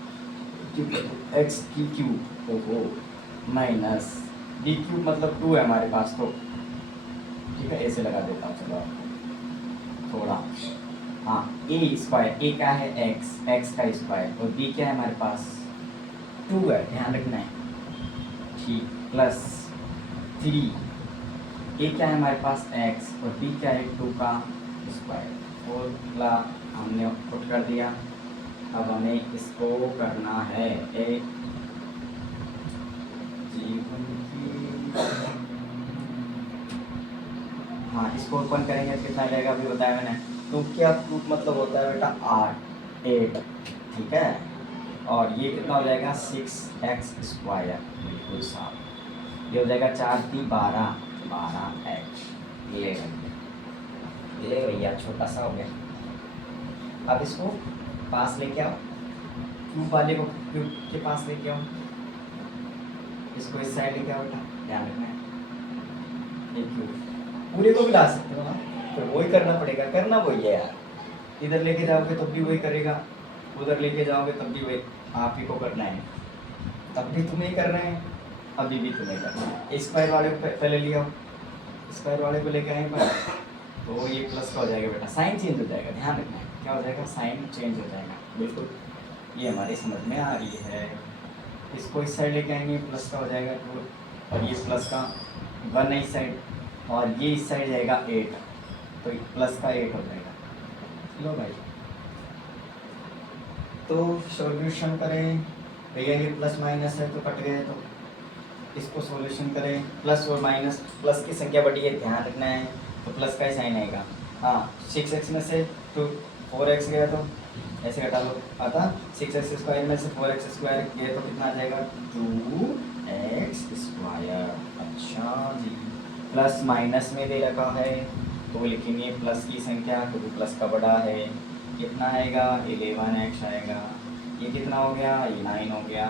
x की क्यूब ओहो माइनस b³ मतलब 2 है हमारे पास, तो ठीक है ऐसे लगा देता हूँ, चलो आपको थोड़ा, हाँ a², a क्या है x का स्क्वायर, और b क्या है हमारे पास 2 है, ध्यान रखना है, ठीक, प्लस 3, a क्या है हमारे पास x और b क्या है 2 का स्क्वायर, फॉर्मूला हमने पुट कर दिया। अब हमें इसको करना है एक जीवन की, हाँ इसको ओपन करेंगे तो कितना रहेगा अभी बताया मैंने, 2 क्या 2 मतलब होता है बेटा 8, ठीक है, और ये कितना हो जाएगा 6x², बिल्कुल साफ, ये हो जाएगा 4 × 3 = 12h, ले भैया छोटा सा हो गया। अब इसको पास लेके आओ, क्यूब वाले को क्यूब के पास लेके आओ, इसको इस साइड लेके आओ बेटा, ध्यान रखना है, ये क्यूब पूरे को भी ला सकते हो ना, तो वही करना पड़ेगा, करना वही है यार, इधर लेके जाओगे तब भी वही करेगा, उधर लेके जाओगे तब भी वही आप ही को करना है, तब भी तुम्हें करना है, अभी भी तुम्हें करना है। स्क्वायर वाले को पहले ले आओ, स्क्वायर वाले को लेके आए पर, तो ये प्लस का हो जाएगा बेटा, साइन चेंज हो जाएगा, ध्यान रखना है, क्या हो जाएगा साइन चेंज हो जाएगा, बिल्कुल ये हमारी समझ में आ रही है। इसको इस साइड लेके आएंगे, प्लस का हो जाएगा 2, और ये प्लस का 1 है इस साइड, और ये इस साइड जाएगा 8, तो प्लस का 8 हो जाएगा। लो भाई तो सॉल्यूशन करें भैया, ये प्लस माइनस है तो कट गए, तो इसको सॉल्यूशन करें, प्लस और माइनस, प्लस की संख्या बढ़ी है ध्यान रखना है, तो प्लस का ही साइन आएगा। हाँ 6x में से 4x गया तो ऐसे घटा लो, अतः 6x² में से 4x² गए तो कितना आ जाएगा 2x²। अच्छा जी, प्लस माइनस में दे रखा है तो लिखेंगे प्लस की संख्या, क्योंकि प्लस का बड़ा है, कितना आएगा 11x आएगा, ये कितना हो गया ये 9 हो गया,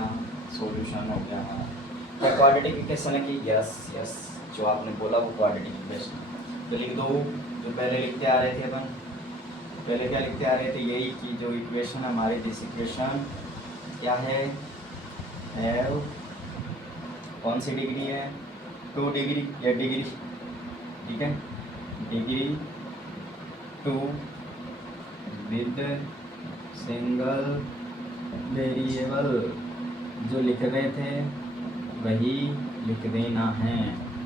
सॉल्यूशन हो गया। क्या क्वाड्रेटिक इक्वेशन है कि यस जो आपने बोला वो क्वाड्रेटिक इक्वेशन, तो लिख दो जो पहले लिखते आ रहे थे अपन, पहले क्या लिखते आ रहे थे यही कि जो इक्वेशन हमारी, दिस इक्वेशन क्या है, हैव कौन सी डिग्री है 2 डिग्री या डिग्री, ठीक है डिग्री 2 विद सिंगल वेरिएबल, जो लिख रहे थे वही लिख देना है,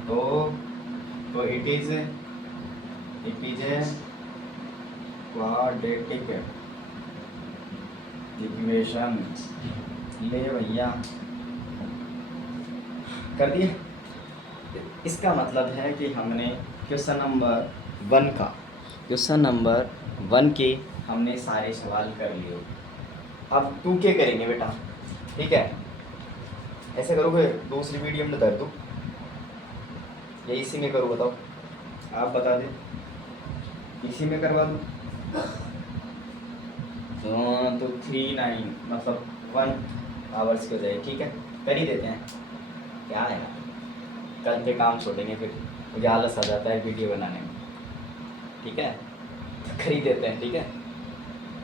तो इट इज क्वाड्रेटिक इक्वेशन। ले भैया कर दिए। इसका मतलब है कि हमने क्वेश्चन नंबर 1 के हमने सारे सवाल कर लिए। अब 2 के करेंगे बेटा, ठीक है, ऐसे करोगे दूसरी वीडियो में दर्द दूँ या इसी में करूँ बताओ, आप बता दें, इसी में करवा दूँ तो 3/9 मतलब 1 आवर्स की हो जाए, ठीक है कर ही देते हैं, क्या है कल के काम छोड़ेंगे, फिर मुझे आलस आ जाता है वीडियो बनाने में, ठीक है तो कर ही देते हैं, ठीक है।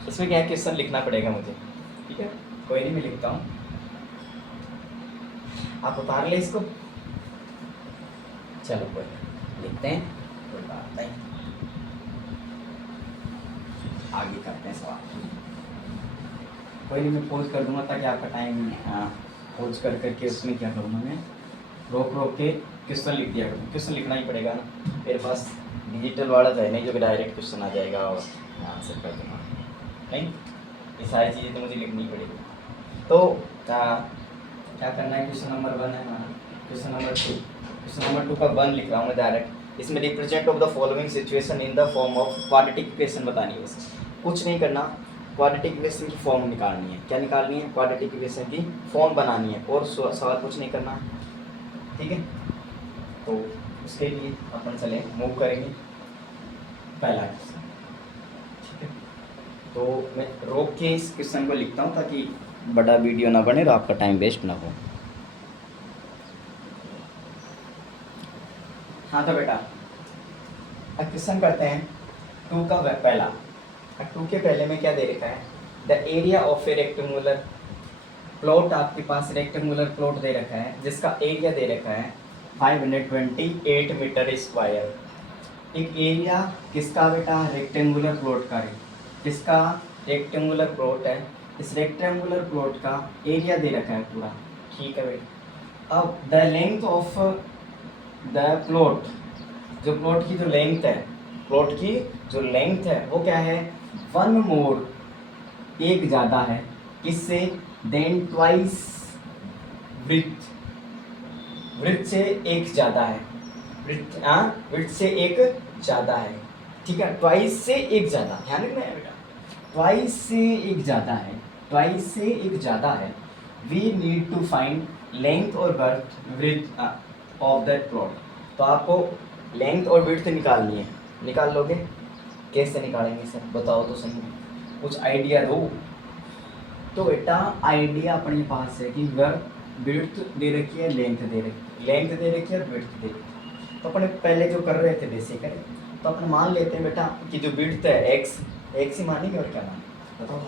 इसमें क्या है क्वेश्चन लिखना पड़ेगा मुझे, ठीक है कोई नहीं मैं लिखता हूँ, आप उतार ले इसको, चलो कोई लिखते हैं, कोई बात नहीं, आगे करते हैं सवाल, कोई नहीं मैं पोज कर दूंगा ताकि आपका टाइम, पोज कर करके उसमें क्या करूँगा मैं रोक के क्वेश्चन लिख दिया करूँ, क्वेश्चन लिखना ही पड़ेगा ना मेरे पास, डिजिटल वाला तो है नहीं जो कि डायरेक्ट क्वेश्चन आ जाएगा और आंसर कर दूँगा, नहीं, ये सारी चीज़ें तो मुझे लिखनी पड़ेगी। तो क्या करना है, क्वेश्चन नंबर 1 है हमारा, क्वेश्चन नंबर 2, क्वेश्चन नंबर 2 का 1 लिख रहा हूँ मैं डायरेक्ट। इसमें represent of the following situation in the form of quadratic equation बतानी है, बस कुछ नहीं करना, क्वाड्रेटिक इक्वेशन की फॉर्म निकालनी है। क्या निकालनी है, क्वाड्रेटिक इक्वेशन की फॉर्म बनानी है, और सवाल कुछ नहीं करना, ठीक है। तो उसके लिए अपन चले मूव करेंगे पहला क्वेश्चन, ठीक है। तो मैं रोक के इस क्वेश्चन को लिखता हूँ ताकि बड़ा वीडियो ना बने और आपका टाइम वेस्ट ना हो। हाँ तो बेटा अब क्वेश्चन करते हैं 2 का पहला। 2 के पहले में क्या दे रखा है, the area of A rectangular plot, आपके पास रेक्टेंगुलर प्लॉट दे रखा है जिसका एरिया दे रखा है 528 मीटर स्क्वायर। एक एरिया किसका बेटा, रेक्टेंगुलर प्लॉट का है, किसका, रेक्टेंगुलर प्लॉट है, इस रेक्टेंगुलर प्लॉट का एरिया दे रखा है पूरा, ठीक है बेटा। अब the length of the plot, जो प्लॉट की जो लेंथ है, प्लॉट की जो लेंथ है वो क्या है, 1 मोर, एक ज़्यादा है, किससे, देन ट्वाइस विड्थ, विड्थ से एक ज़्यादा है, विड्थ से एक ज़्यादा है, ठीक है, ट्वाइस से एक ज़्यादा, ध्यान रखना है बेटा, ट्वाइस से एक ज़्यादा है, ट्वाइस से एक ज़्यादा है। We need to find length और विड्थ ऑफ दैट प्लॉट। तो आपको लेंथ और विड्थ निकालनी है, निकाल लोगे, कैसे निकालेंगे सर बताओ तो सही, कुछ आइडिया दो। तो बेटा आइडिया अपने पास है कि विड्थ दे रखी है, लेंथ दे रखी, लेंथ दे रखी है और विड्थ दे रखी है। तो अपने पहले जो कर रहे थे वैसे करें, तो अपन मान लेते हैं बेटा कि जो विड्थ है एक्स, एक्स ही मानेंगे और क्या मानेंगे बताओ।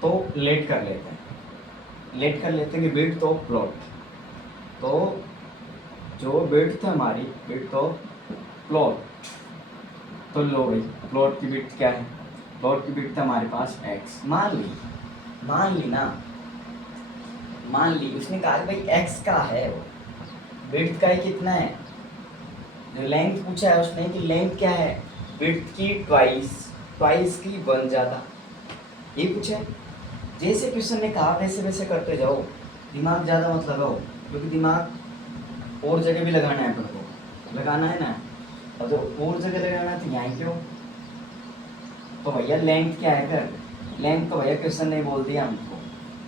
तो लेट कर लेते हैं, लेट कर लेते हैं कि विड्थ ऑफ प्लॉट, तो जो विड्थ है हमारी, विड्थ ऑफ प्लॉट, तो लो भाई प्लॉट की विड्थ क्या है, प्लॉट की विड्थ हमारे पास x, मान ली ना, मान ली उसने कहा भाई x का है, वो विड्थ का ही कितना है, जो लेंथ पूछा है उसने कि लेंथ क्या है, विड्थ की ट्वाइस की 1 ज़्यादा, ये पूछा है। जैसे क्वेश्चन ने कहा वैसे वैसे करते जाओ, दिमाग ज़्यादा मत लगाओ, क्योंकि दिमाग और जगह भी लगाना है अपन को, लगाना है ना, और जो और जगह लगाना है तो यहाँ क्यों, तो भैया लेंथ क्या है, फिर लेंथ तो भैया क्वेश्चन ने बोल दिया हमको,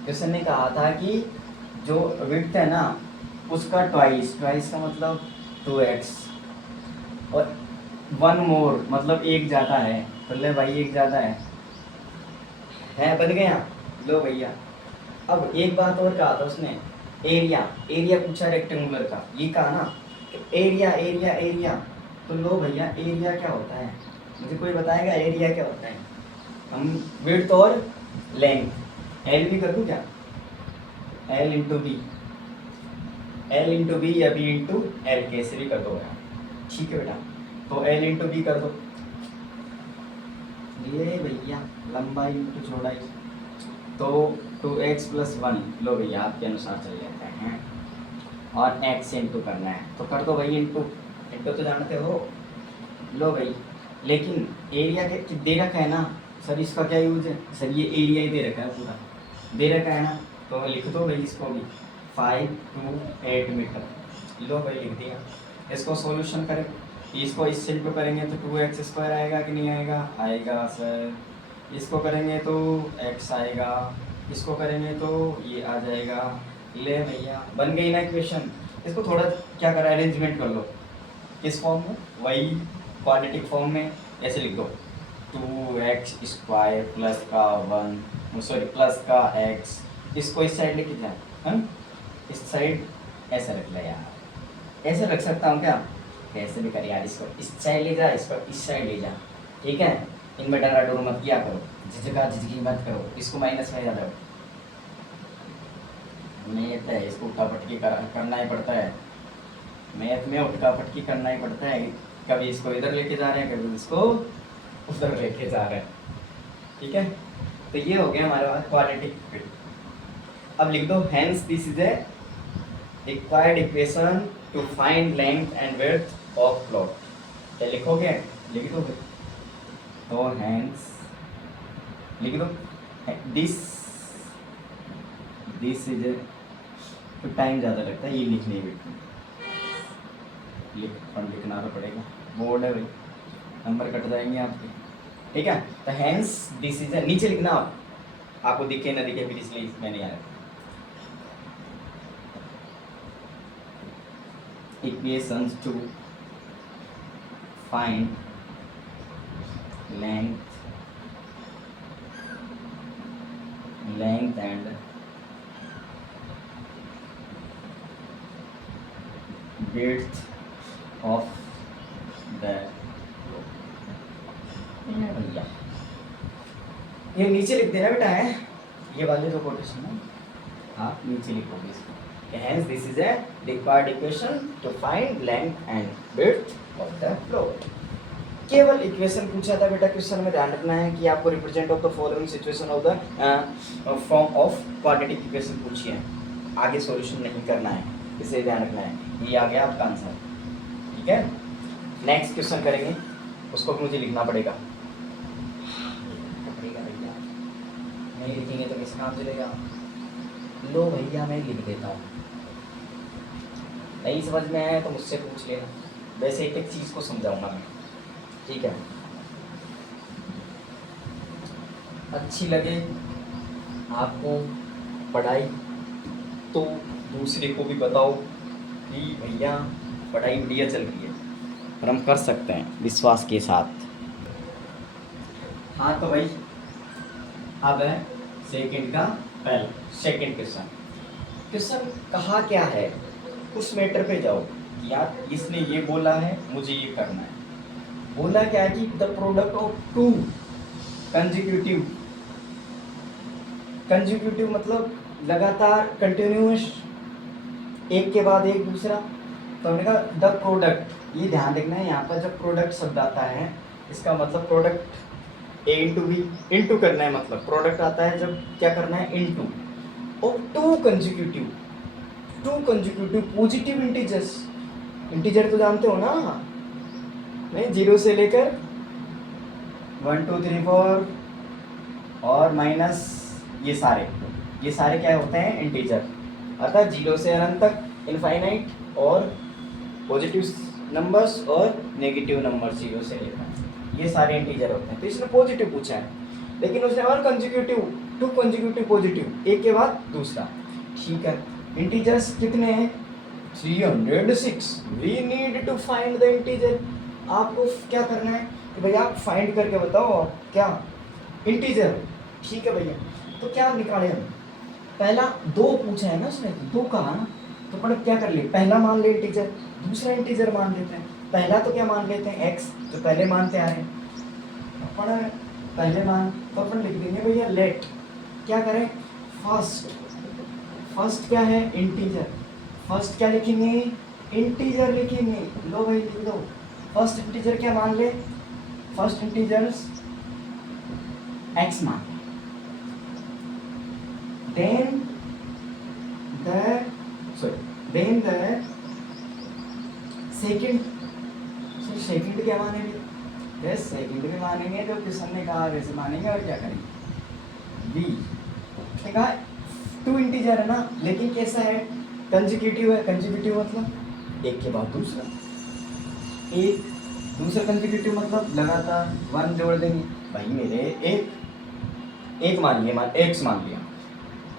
क्वेश्चन ने कहा था कि जो विड्थ है ना उसका ट्वाइस का मतलब 2x, और 1 मोर मतलब एक ज़्यादा है, तो ले भाई एक ज़्यादा है बन गया, लो भैया। अब एक बात और कहा था उसने, एरिया पूछा रेक्टेंगुलर का, ये कहा ना एरिया, तो लो भैया एरिया क्या होता है, मुझे कोई बताएगा एरिया क्या होता है। हम विड्थ और लेंथ एल भी कर दूँ क्या, एल इंटू बी या बी इंटू एल, कैसे भी कर दो यार, ठीक है बेटा। तो एल इंटू बी कर दो, ये भैया लंबाई इंटू चौड़ाई, तो 2x + 1, लो भैया आपके अनुसार चल जाते हैं, और x इंटू करना है तो कर दो भाई, इंटू तो जानते हो, लो भाई। लेकिन एरिया के दे रखा है ना सर, इसका क्या यूज है सर, ये एरिया ही दे रखा है पूरा, दे रखा है ना, तो लिख दो भाई इसको भी 5 to 8 मीटर, लो भाई लिख दिया। इसको सॉल्यूशन करें, इसको इससे इंटू करेंगे तो 2x² आएगा कि नहीं आएगा सर, इसको करेंगे तो x आएगा, इसको करेंगे तो ये आ जाएगा, ले भैया बन गई ना इक्वेशन। इसको थोड़ा क्या करा, अरेंजमेंट कर लो, किस फॉर्म में, वही क्वाड्रेटिक फॉर्म में, ऐसे लिख दो 2x² प्लस का 1 सॉरी प्लस का x, इसको इस साइड लेके जाए, हम इस साइड ऐसे रख ले यार, ऐसे रख सकता हूँ क्या, कैसे भी कर यार, इसको इस साइड ले जा, इसको इस साइड ले जा, ठीक है। इनमें डराडोर मत किया करो, झिझकी मत करो, इसको माइनस में ज़्यादा मैथ है, इसको उठा पटकी करना ही पड़ता है, मैथ में उठा पटकी करना ही पड़ता है, कभी इसको इधर लेके जा रहे हैं, कभी इसको उधर लेके जा रहे हैं, ठीक है। तो ये हो गया हमारे पास क्वाड्रेटिक। अब लिख दो hence this is a required equation two find length and width of plot, क्या लिखोगे? लिख दोगे तो हैंस लिख दो दिस दिस इज, तो टाइम ज़्यादा लगता है ये लिखने में, लिखना तो पड़ेगा, बोर्ड है भाई, नंबर कट जाएंगे आपके, ठीक है। तो हैंस दिस इज, नीचे लिखना आप, आपको दिखे ना दिखे फिर इसलिए मैंने यहाँ रखा। Equations to find length and width of the भैया ये नीचे लिख देना बेटा है, ये वाले जो कोटेशन है आप नीचे लिखोगे इसको। Hence this is a required equation to find length and width of the flow। केवल इक्वेशन पूछा था बेटा क्वेश्चन में, ध्यान रखना है कि आपको represent of the following situation of the form of quadratic equation पूछी है, आगे सॉल्यूशन नहीं करना है, इसे ध्यान रखना है। ये आ गया आपका आंसर, ठीक है। नेक्स्ट क्वेश्चन करेंगे, उसको मुझे लिखना पड़ेगा भैया, नहीं लिखेंगे तो किस काम चलेगा। लो भैया मैं लिख देता हूँ, नहीं समझ में आया तो मुझसे पूछ लेना, वैसे एक एक चीज़ को समझाऊंगा मैं, ठीक है। अच्छी लगे आपको पढ़ाई तो दूसरे को भी बताओ कि भैया पढ़ाई बढ़िया चल रही है और हम कर सकते हैं विश्वास के साथ। हाँ तो भाई अब है सेकंड का पहला सेकंड क्वेश्चन। क्वेश्चन कहा क्या है, उस मैटर पे जाओ कि यार इसने ये बोला है मुझे ये करना है। बोला क्या है कि the product of to consecutive, consecutive मतलब लगातार कंटिन्यूअस, एक के बाद एक दूसरा। तो हमने कहा द प्रोडक्ट, ये ध्यान देखना है यहाँ पर जब प्रोडक्ट शब्द आता है इसका मतलब product A into B into करना है, मतलब प्रोडक्ट आता है जब क्या करना है इंटू, और to consecutive positive integers, integer तो जानते हो ना, नहीं 0 से लेकर 1 2 3 4 और माइनस ये सारे क्या होते हैं इंटीजर, अर्थात 0 से अनंत तक इनफाइनाइट, और पॉजिटिव नंबर्स और नेगेटिव नंबर 0 से लेकर, ये सारे इंटीजर होते हैं। तो इसने पॉजिटिव पूछा है, लेकिन उसने और कंजिक्यूटिव टू कंजिक्यूटिव पॉजिटिव, एक के बाद दूसरा, ठीक है। इंटीजर्स कितने हैं 306, we need to find the integer. आपको क्या करना है कि भैया आप फाइंड करके बताओ क्या इंटीजर, ठीक है भैया। तो क्या निकाले हम, पहला 2 पूछा है ना उसने, 2 कहा ना, तो अपन क्या कर लिए, पहला मान ले इंटीजर, दूसरा इंटीजर मान लेते हैं। पहला तो क्या मान लेते हैं x, जो पहले मानते आ रहे हैं अपन पहले मान, तो अपन लिख देंगे भैया लेट, क्या करें फर्स्ट क्या है इंटीजर, फर्स्ट क्या लिखेंगे इंटीजर लिखेंगे। लो भाई लिख दो, फर्स्ट इंटीजर क्या मान ले, फर्स्ट इंटीजर्स x मान, then the सेकंड क्या मानेंगे, सेकंड भी मानेंगे, तो किशन ने कहा वैसे मानेंगे, और क्या करेंगे v, कहा 2 इंटीजर है ना, लेकिन कैसा है कंजिक्यूटिव है, कंजिक्यूटिव मतलब एक के बाद दूसरा, एक दूसरा कंजिक्यूटिव मतलब लगातार 1 जोड़ देंगे भाई मेरे, एक मान लिया, x मान लिया,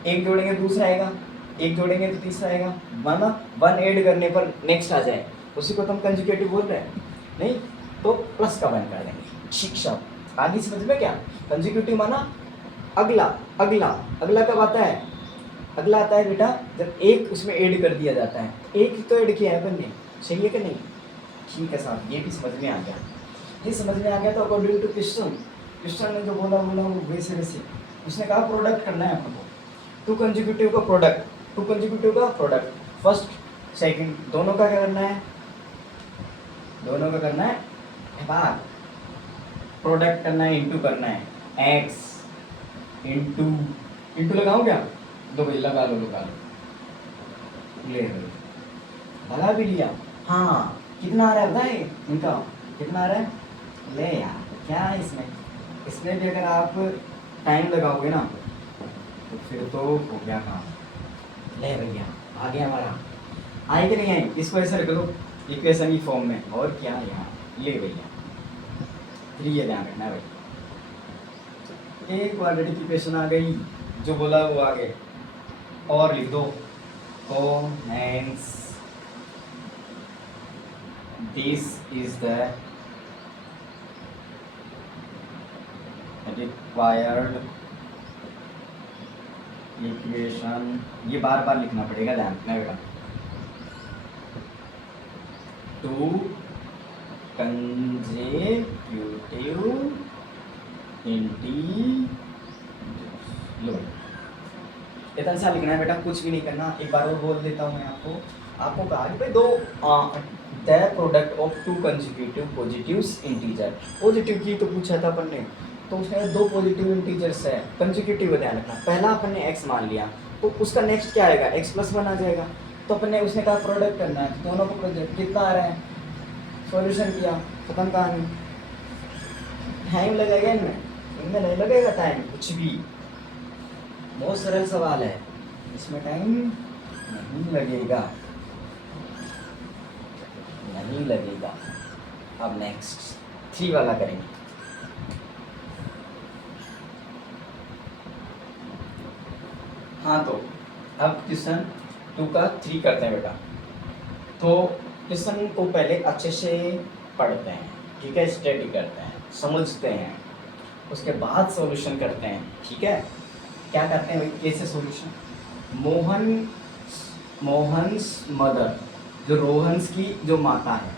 एक जोड़ेंगे दूसरा आएगा, एक जोड़ेंगे तो तीसरा आएगा, माना 1 ऐड करने पर नेक्स्ट आ जाए, उसी को तो हम कंजुगेटिव बोल रहे हैं, नहीं तो प्लस का 1 कर देंगे। शिक्षा आगे समझ में क्या, कंजुगेटिव माना अगला कब आता है, अगला आता है बेटा जब एक उसमें ऐड कर दिया जाता है, एक तो ऐड किया है अपन ने, सही है कि नहीं, ठीक है साहब, ये भी समझ में आ गया, ये समझ में आ गया। तो अकॉर्डिंग टू क्वेश्चन ने जो बोला वो वैसे उसने कहा प्रोडक्ट करना है अपन को, टू कंजिक्यूटिव का प्रोडक्ट, फर्स्ट सेकंड दोनों का क्या करना है, दोनों का करना है भाग, प्रोडक्ट करना है, इंटू करना है, x इंटू लगाऊं क्या, दो भाई लगा लो ले लगा भी लिया। हाँ कितना आ रहा है बताए इनका कितना आ रहा है? ले यार क्या है इसमें, इसमें भी अगर आप टाइम लगाओगे ना तो फिर तो हो गया काम। ले भैया आ गया हमारा, आए कि नहीं आए, इसको ऐसे रख दो इक्वेशन की फॉर्म में, और क्या यहाँ ले भैया 3, ये ध्यान रखना है भाई। एक क्वाड्रेटिक इक्वेशन आ गई, जो बोला वो आ गए, और लिख दो hence this is the required equation। ये बार बार लिखना पड़ेगा, ध्यान रखना बेटा। टू कंसेक्यूटिव इंटीजर्स, लो इतना सा लिखना है बेटा, कुछ भी नहीं करना। एक बार और बोल देता हूँ मैं आपको कहा कि भाई दो the product of to consecutive positives integer. Positive की तो पूछा था अपन ने, तो उसमें दो पॉजिटिव इंटीजर्स है, कंसेक्यूटिव ध्यान रखना। पहला अपन ने x मान लिया, तो उसका नेक्स्ट क्या आएगा, x+1 आ जाएगा। तो अपन ने उसने कहा प्रोडक्ट करना है, तो दोनों को प्रोडक्ट कितना आ रहा है, सॉल्यूशन किया, खत्म कहानी। टाइम लगेगा इनमें नहीं लगेगा टाइम कुछ भी, बहुत सरल सवाल है, इसमें टाइम नहीं लगेगा, नहीं लगेगा। अब नेक्स्ट 3 वाला करेंगे। हाँ तो अब क्वेश्चन 2 का 3 करते हैं बेटा। तो क्वेश्चन को पहले अच्छे से पढ़ते हैं, ठीक है, स्टडी करते हैं, समझते हैं, उसके बाद सॉल्यूशन करते हैं, ठीक है। क्या करते हैं भाई, कैसे सॉल्यूशन। मोहन्स मदर, जो रोहन्स की जो माता है,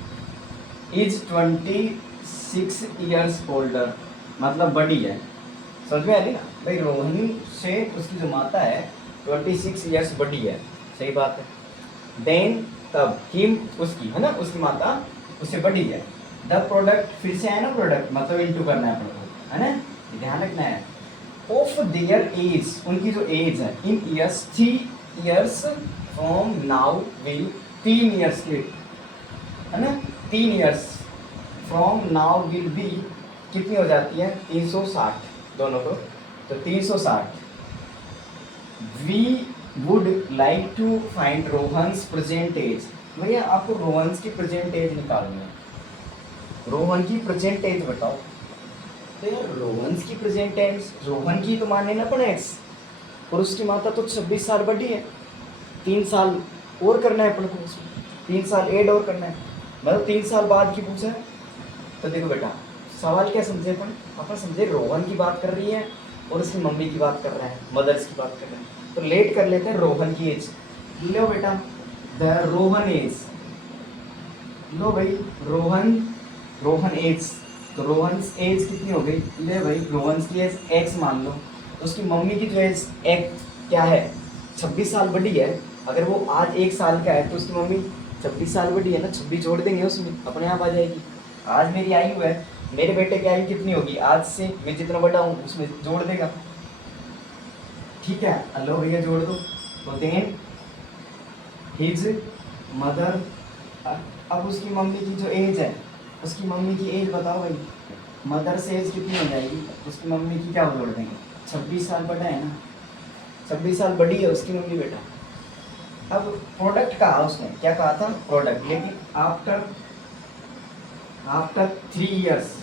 इज 26 ईयर्स ओल्डर, मतलब बड़ी है, समझ में आ रही ना भाई। रोहन से उसकी जो माता है 26 ईयर्स बड़ी है, सही बात है। देन तब हिम, उसकी है ना, उसकी माता उससे बड़ी है। द प्रोडक्ट, फिर से है ना प्रोडक्ट, मतलब इनटू करना है अपन को, है ना, ध्यान रखना है। ऑफ देयर एज, उनकी जो एज है in years, 3 years from now will, 3 years के, है ना, 3 years from now will be कितनी हो जाती है, 360 दोनों को, तो 360। We would like to find Rohan's present age. भैया आपको रोहन्स की प्रेजेंट एज निकालनी है, रोहन की प्रेजेंट एज बताओ। तो यार रोहन की प्रेजेंट एज, रोहन की तो माने ना अपन एक्स, और उसकी माता तो 26 साल बड़ी है, 3 साल और करना है अपन को, 3 साल ऐड और करना है, मतलब 3 साल बाद की पूछा है। तो देखो बेटा सवाल क्या समझे अपन समझे रोहन की बात कर रही है और उसकी मम्मी की बात कर रहा है, मदर्स की बात कर रहे हैं, तो लेट कर लेते हैं रोहन की एज। लो बेटा द रोहन एज, लो भाई रोहन एज, तो रोहन एज कितनी हो गई, ले भाई रोहन की एज x मान लो, तो उसकी मम्मी की जो एज x क्या है, 26 साल बड़ी है। अगर वो आज 1 साल का है तो उसकी मम्मी 26 साल बड़ी है ना, 26 जोड़ देंगे उसमें, अपने आप आ जाएगी। आज मेरी आयु है, मेरे बेटे की आयु कितनी होगी, आज से मैं जितना बड़ा हूँ उसमें जोड़ देगा, ठीक है। हेलो भैया जोड़ दो, तो देन हिज मदर, अब उसकी मम्मी की जो एज है, उसकी मम्मी की एज बताओ भाई, मदर से एज कितनी हो जाएगी, उसकी मम्मी की क्या जोड़ देंगे, 26 साल बड़ा है ना, 26 साल बड़ी है उसकी मम्मी बेटा। अब प्रोडक्ट कहा उसने, क्या कहा था प्रोडक्ट, लेकिन आफ्टर 3 इयर्स,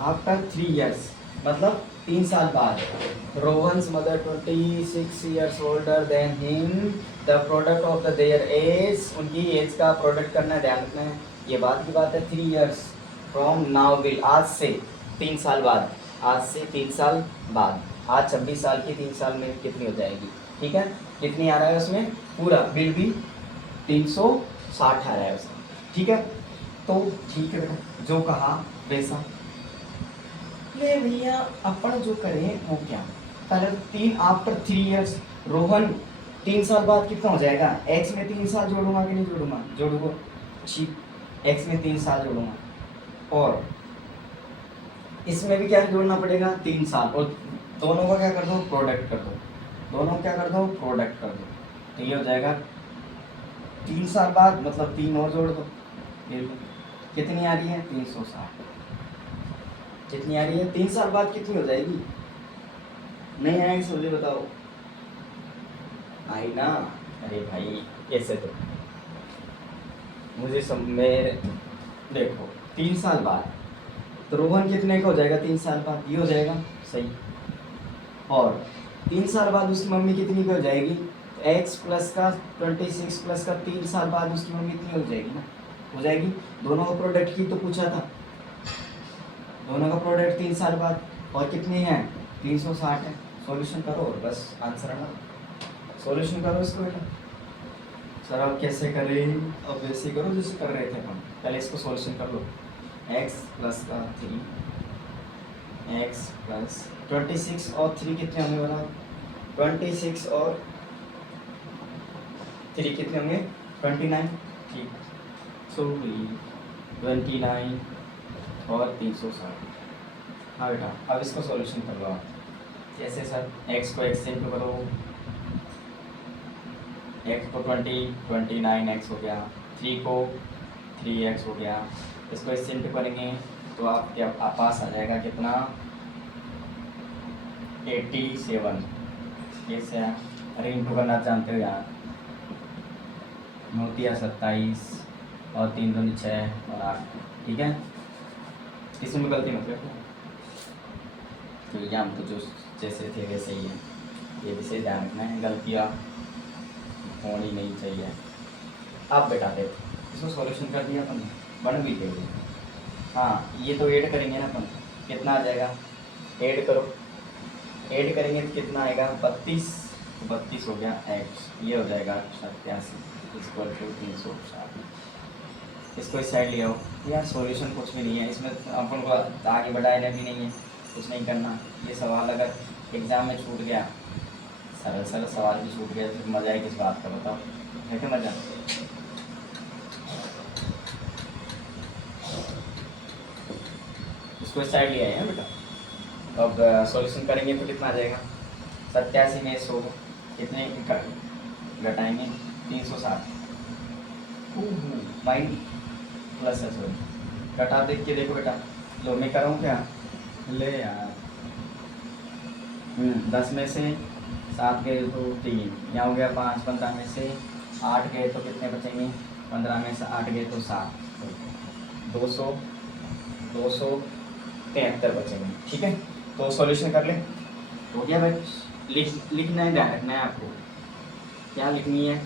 आफ्टर 3 इयर्स मतलब 3 साल बाद, Rohan's mother 26 years older than him, the product of the their age, उनकी एज का प्रोडक्ट करना है, ध्यान रखना है, ये बात की बात है। 3 इयर्स फ्रॉम नाउ विल, आज से 3 साल बाद, आज से 3 साल बाद, आज 26 साल की 3 साल में कितनी हो जाएगी, ठीक है। कितनी आ रहा है उसमें, पूरा बिल भी 360 आ रहा है उसमें, ठीक है। तो ठीक है बेटा, जो कहा वैसा ले भैया, अपन जो करें वो क्या, पहले 3 आफ्टर 3 इयर्स, रोहन 3 साल बाद कितना हो जाएगा, x में 3 साल जोड़ूंगा कि नहीं जोड़ूंगा, जोड़ूंगा, ठीक, x में 3 साल जोड़ूंगा, और इसमें भी क्या जोड़ना पड़ेगा 3 साल, और दोनों का क्या कर दो प्रोडक्ट कर दो, दोनों क्या कर दो प्रोडक्ट कर दो, तो ये हो जाएगा 3 साल बाद, मतलब 3 और जोड़ दो, कितनी आ रही है 360। कितनी आ रही है 3 साल बाद कितनी हो जाएगी? नहीं आएगी सोचे बताओ, आई ना? अरे भाई ऐसे तो मुझे सब मेरे देखो 3 साल बाद तो रोहन कितने का हो जाएगा 3 साल बाद? ये हो जाएगा सही। और 3 साल बाद उसकी मम्मी कितनी की हो जाएगी? x प्लस का 26 प्लस का 3 साल बाद उसकी मम्मी कितनी हो जाएगी ना? हो जाएगी। दोनों का प्रोडक्ट की तो पूछा था, दोनों का प्रोडक्ट 3 साल बाद, और कितनी है 360 है। सॉल्यूशन करो और बस आंसर आना। सॉल्यूशन करो इसको बेटा। सर आप कैसे करें? अब वैसे करो जैसे कर रहे थे हम, पहले इसको सॉल्यूशन कर लो। x प्लस का 3 x प्लस 26 और 3 कितने होंगे बना? 26 और 3 कितने होंगे? 29। ठीक, सो 29 और 360। हाँ बेटा अब इसको सॉल्यूशन कर लो आप। कैसे सर? x को x से इंटू करो, x को 29x हो गया, 3 को 3x हो गया, इसको इससे इंटू करेंगे तो आपके पास आ जाएगा कितना? 87। कैसे है? अरे इंटू करना जानते हो यार। नोटिया 27 और 3 दूनी 6 और 8। ठीक है, इसमें गलती मत रखो, तो ये हम तो जो जैसे थे वैसे ही है। ये विशेष ध्यान रखना है, गलतियाँ होनी नहीं चाहिए। अब बेटा देखो इसको सॉल्यूशन कर दिया अपन, बन भी गई। हाँ ये तो ऐड करेंगे ना अपन, कितना आ जाएगा? ऐड करो, ऐड करेंगे तो कितना आएगा? 32। 32 हो गया x, ये हो जाएगा 87 इक्वल टू 360। इसको इस साइड ले आओ। यार सॉल्यूशन कुछ भी नहीं है इसमें, अपन को आगे बढ़ाना भी नहीं है, कुछ नहीं करना। ये सवाल अगर एग्ज़ाम में छूट गया, सरल सरल सवाल भी छूट गया तो मज़ा है किस बात का बताओ? है क्या मज़ा? इसको इस साइड ले आए हैं बेटा। अब सॉल्यूशन करेंगे तो कितना आ जाएगा? 87 में 100 कितने घटाएंगे? 360 माइंड प्लस है सॉरी, घटा देख के देखो बेटा। लो मैं करूँ क्या? ले यार 10 में से 7 गए तो 3, यहाँ हो गया 5। 15 में से 8 गए तो कितने बचेंगे? 15 में से 8 गए तो 7, 273 बचेंगे। ठीक है, तो सॉल्यूशन कर ले। हो गया भाई? लिखना है, ध्यान रखना है आपको। क्या लिखनी है?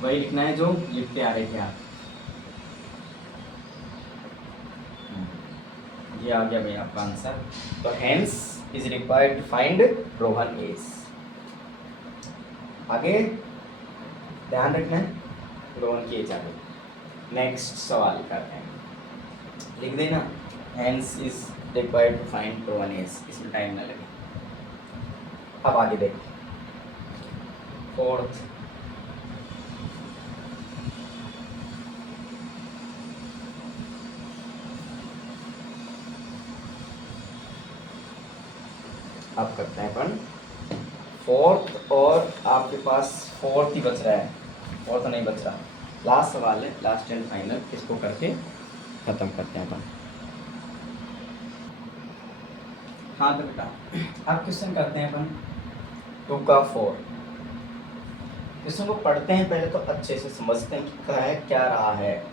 वही लिखना है जो लिखते आ रहे थे आप। ये आ गया भाई आपका आंसर। तो hence is required to find Rohan age. आगे ध्यान रखना है रोहन की एज। आगे नेक्स्ट सवाल करते हैं, लिख देना hence is required to find Rohan age, इसमें टाइम ना लगे। अब आगे देखो 4th अब करते हैं अपन 4th, और आपके पास 4th ही बच रहा है, 4th नहीं बच रहा। लास्ट सवाल है, लास्ट एंड फाइनल, इसको करके ख़त्म करते हैं अपन। हाँ तो बेटा अब क्वेश्चन करते हैं अपन 2 का 4। क्वेश्चन को पढ़ते हैं पहले तो अच्छे से समझते हैं कि क्या है क्या रहा है,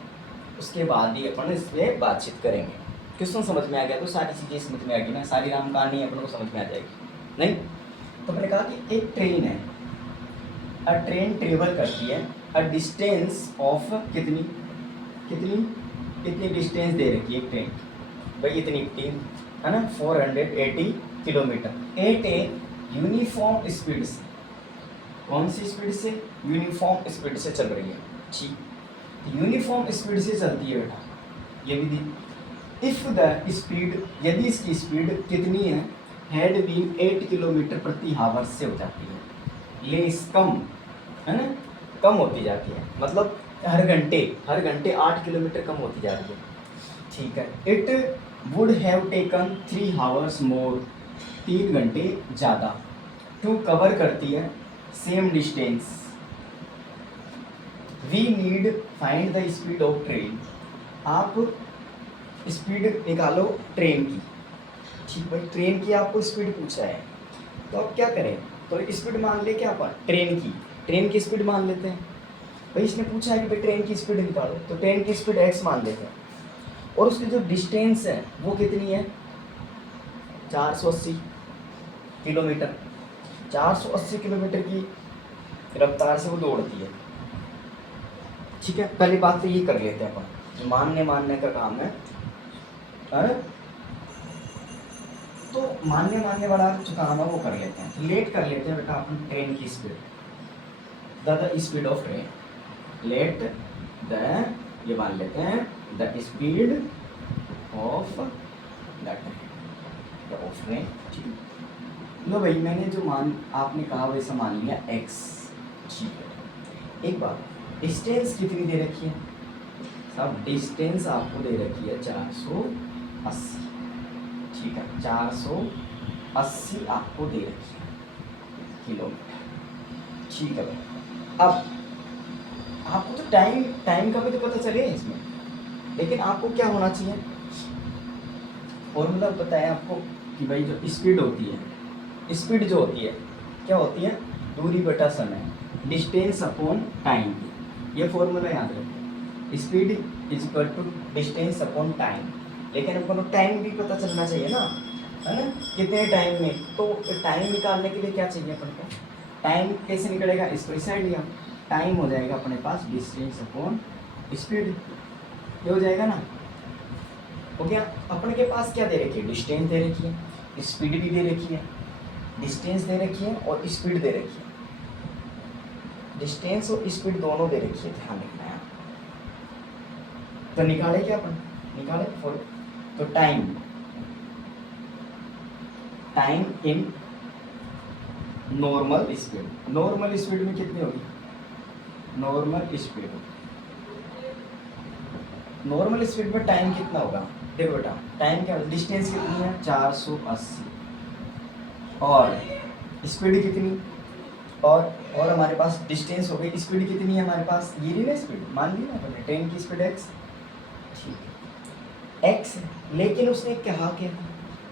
उसके बाद ही अपन इस पर बातचीत करेंगे। क्वेश्चन समझ में आ गया तो सारी चीज़ें समझ में आ गई ना, सारी राम कहानी अपन को समझ में आ जाएगी। नहीं तो मैंने कहा कि एक ट्रेन है, अ ट्रेन ट्रेवल करती है अ डिस्टेंस ऑफ कितनी कितनी कितनी डिस्टेंस दे रखी है ट्रेन भाई, इतनी है ना 480 kilometre at a uniform speed से। कौन सी स्पीड से? यूनिफॉर्म स्पीड से चल रही है। ठीक, यूनिफॉर्म स्पीड से चलती है बेटा, ये भी दी। इफ द स्पीड, यदि इसकी स्पीड कितनी है? हैड बीन 8 किलोमीटर प्रति हावर से हो जाती है, लेस कम, है ना, कम होती जाती है, मतलब हर घंटे 8 किलोमीटर कम होती जा रही है। ठीक है, it would have taken 3 hours more, 3 घंटे ज़्यादा, टू कवर करती है same distance. We need find the speed of train, आप स्पीड निकालो ट्रेन की, ठीक भाई, ट्रेन की आपको स्पीड पूछा है, तो आप क्या करें, तो स्पीड मान ले क्या अपन ट्रेन की स्पीड मान लेते हैं। भाई इसने पूछा है कि भाई ट्रेन की स्पीड निकालो, तो ट्रेन की स्पीड x मान लेते हैं, और उसकी जो डिस्टेंस है वो कितनी है, 480 किलोमीटर। 480 किलोमीटर की रफ्तार से वो दौड़ती है, ठीक है। पहली बात तो ये कर लेते हैं अपन, जो मानने का काम है, तो मानने वाला जो काम है वो कर लेते हैं। तो लेट कर लेते हैं बेटा अपन ट्रेन की speed, the speed of train, let the, ये मान लेते हैं the speed of the train, ठीक। लो भाई मैंने जो आपने कहा वैसा मान लिया x, ठीक है। एक बात, डिस्टेंस कितनी दे रखी है सब, डिस्टेंस आपको दे रखी है 480, ठीक है, 480 आपको दे रखी है किलोमीटर, ठीक है भाई। अब आपको तो टाइम का भी तो पता चले इसमें, लेकिन आपको क्या होना चाहिए, फॉर्मूला बताया आपको कि भाई जो स्पीड होती है, स्पीड जो होती है क्या होती है, दूरी बटा समय, डिस्टेंस अपॉन टाइम, ये फॉर्मूला याद रखो, speed is equal to distance upon time. लेकिन हमको टाइम भी पता चलना चाहिए ना, है ना, कितने टाइम में, तो टाइम निकालने के लिए क्या चाहिए अपन को, टाइम कैसे निकलेगा, इसको इस साइड लिया, टाइम हो जाएगा अपने पास डिस्टेंस अपॉन स्पीड, ये हो जाएगा ना, हो गया। अपने के पास क्या दे रखी है, डिस्टेंस दे रखी है, स्पीड भी दे रखी है, डिस्टेंस दे रखी है और स्पीड दे रखी है, डिस्टेंस और स्पीड दोनों दे रखी है, ध्यान रखना है। तो निकाले क्या अपन, निकाले फॉर, तो time in normal speed, normal speed में कितनी होगी, नॉर्मल स्पीड में टाइम कितना होगा, देखो बेटा टाइम क्या, डिस्टेंस कितनी है 480, और स्पीड कितनी, और हमारे पास डिस्टेंस हो गई, स्पीड कितनी है हमारे पास, ये नहीं ना स्पीड, मान ली ना अपने ट्रेन की स्पीड x, ठीक है x। लेकिन उसने कहा क्या,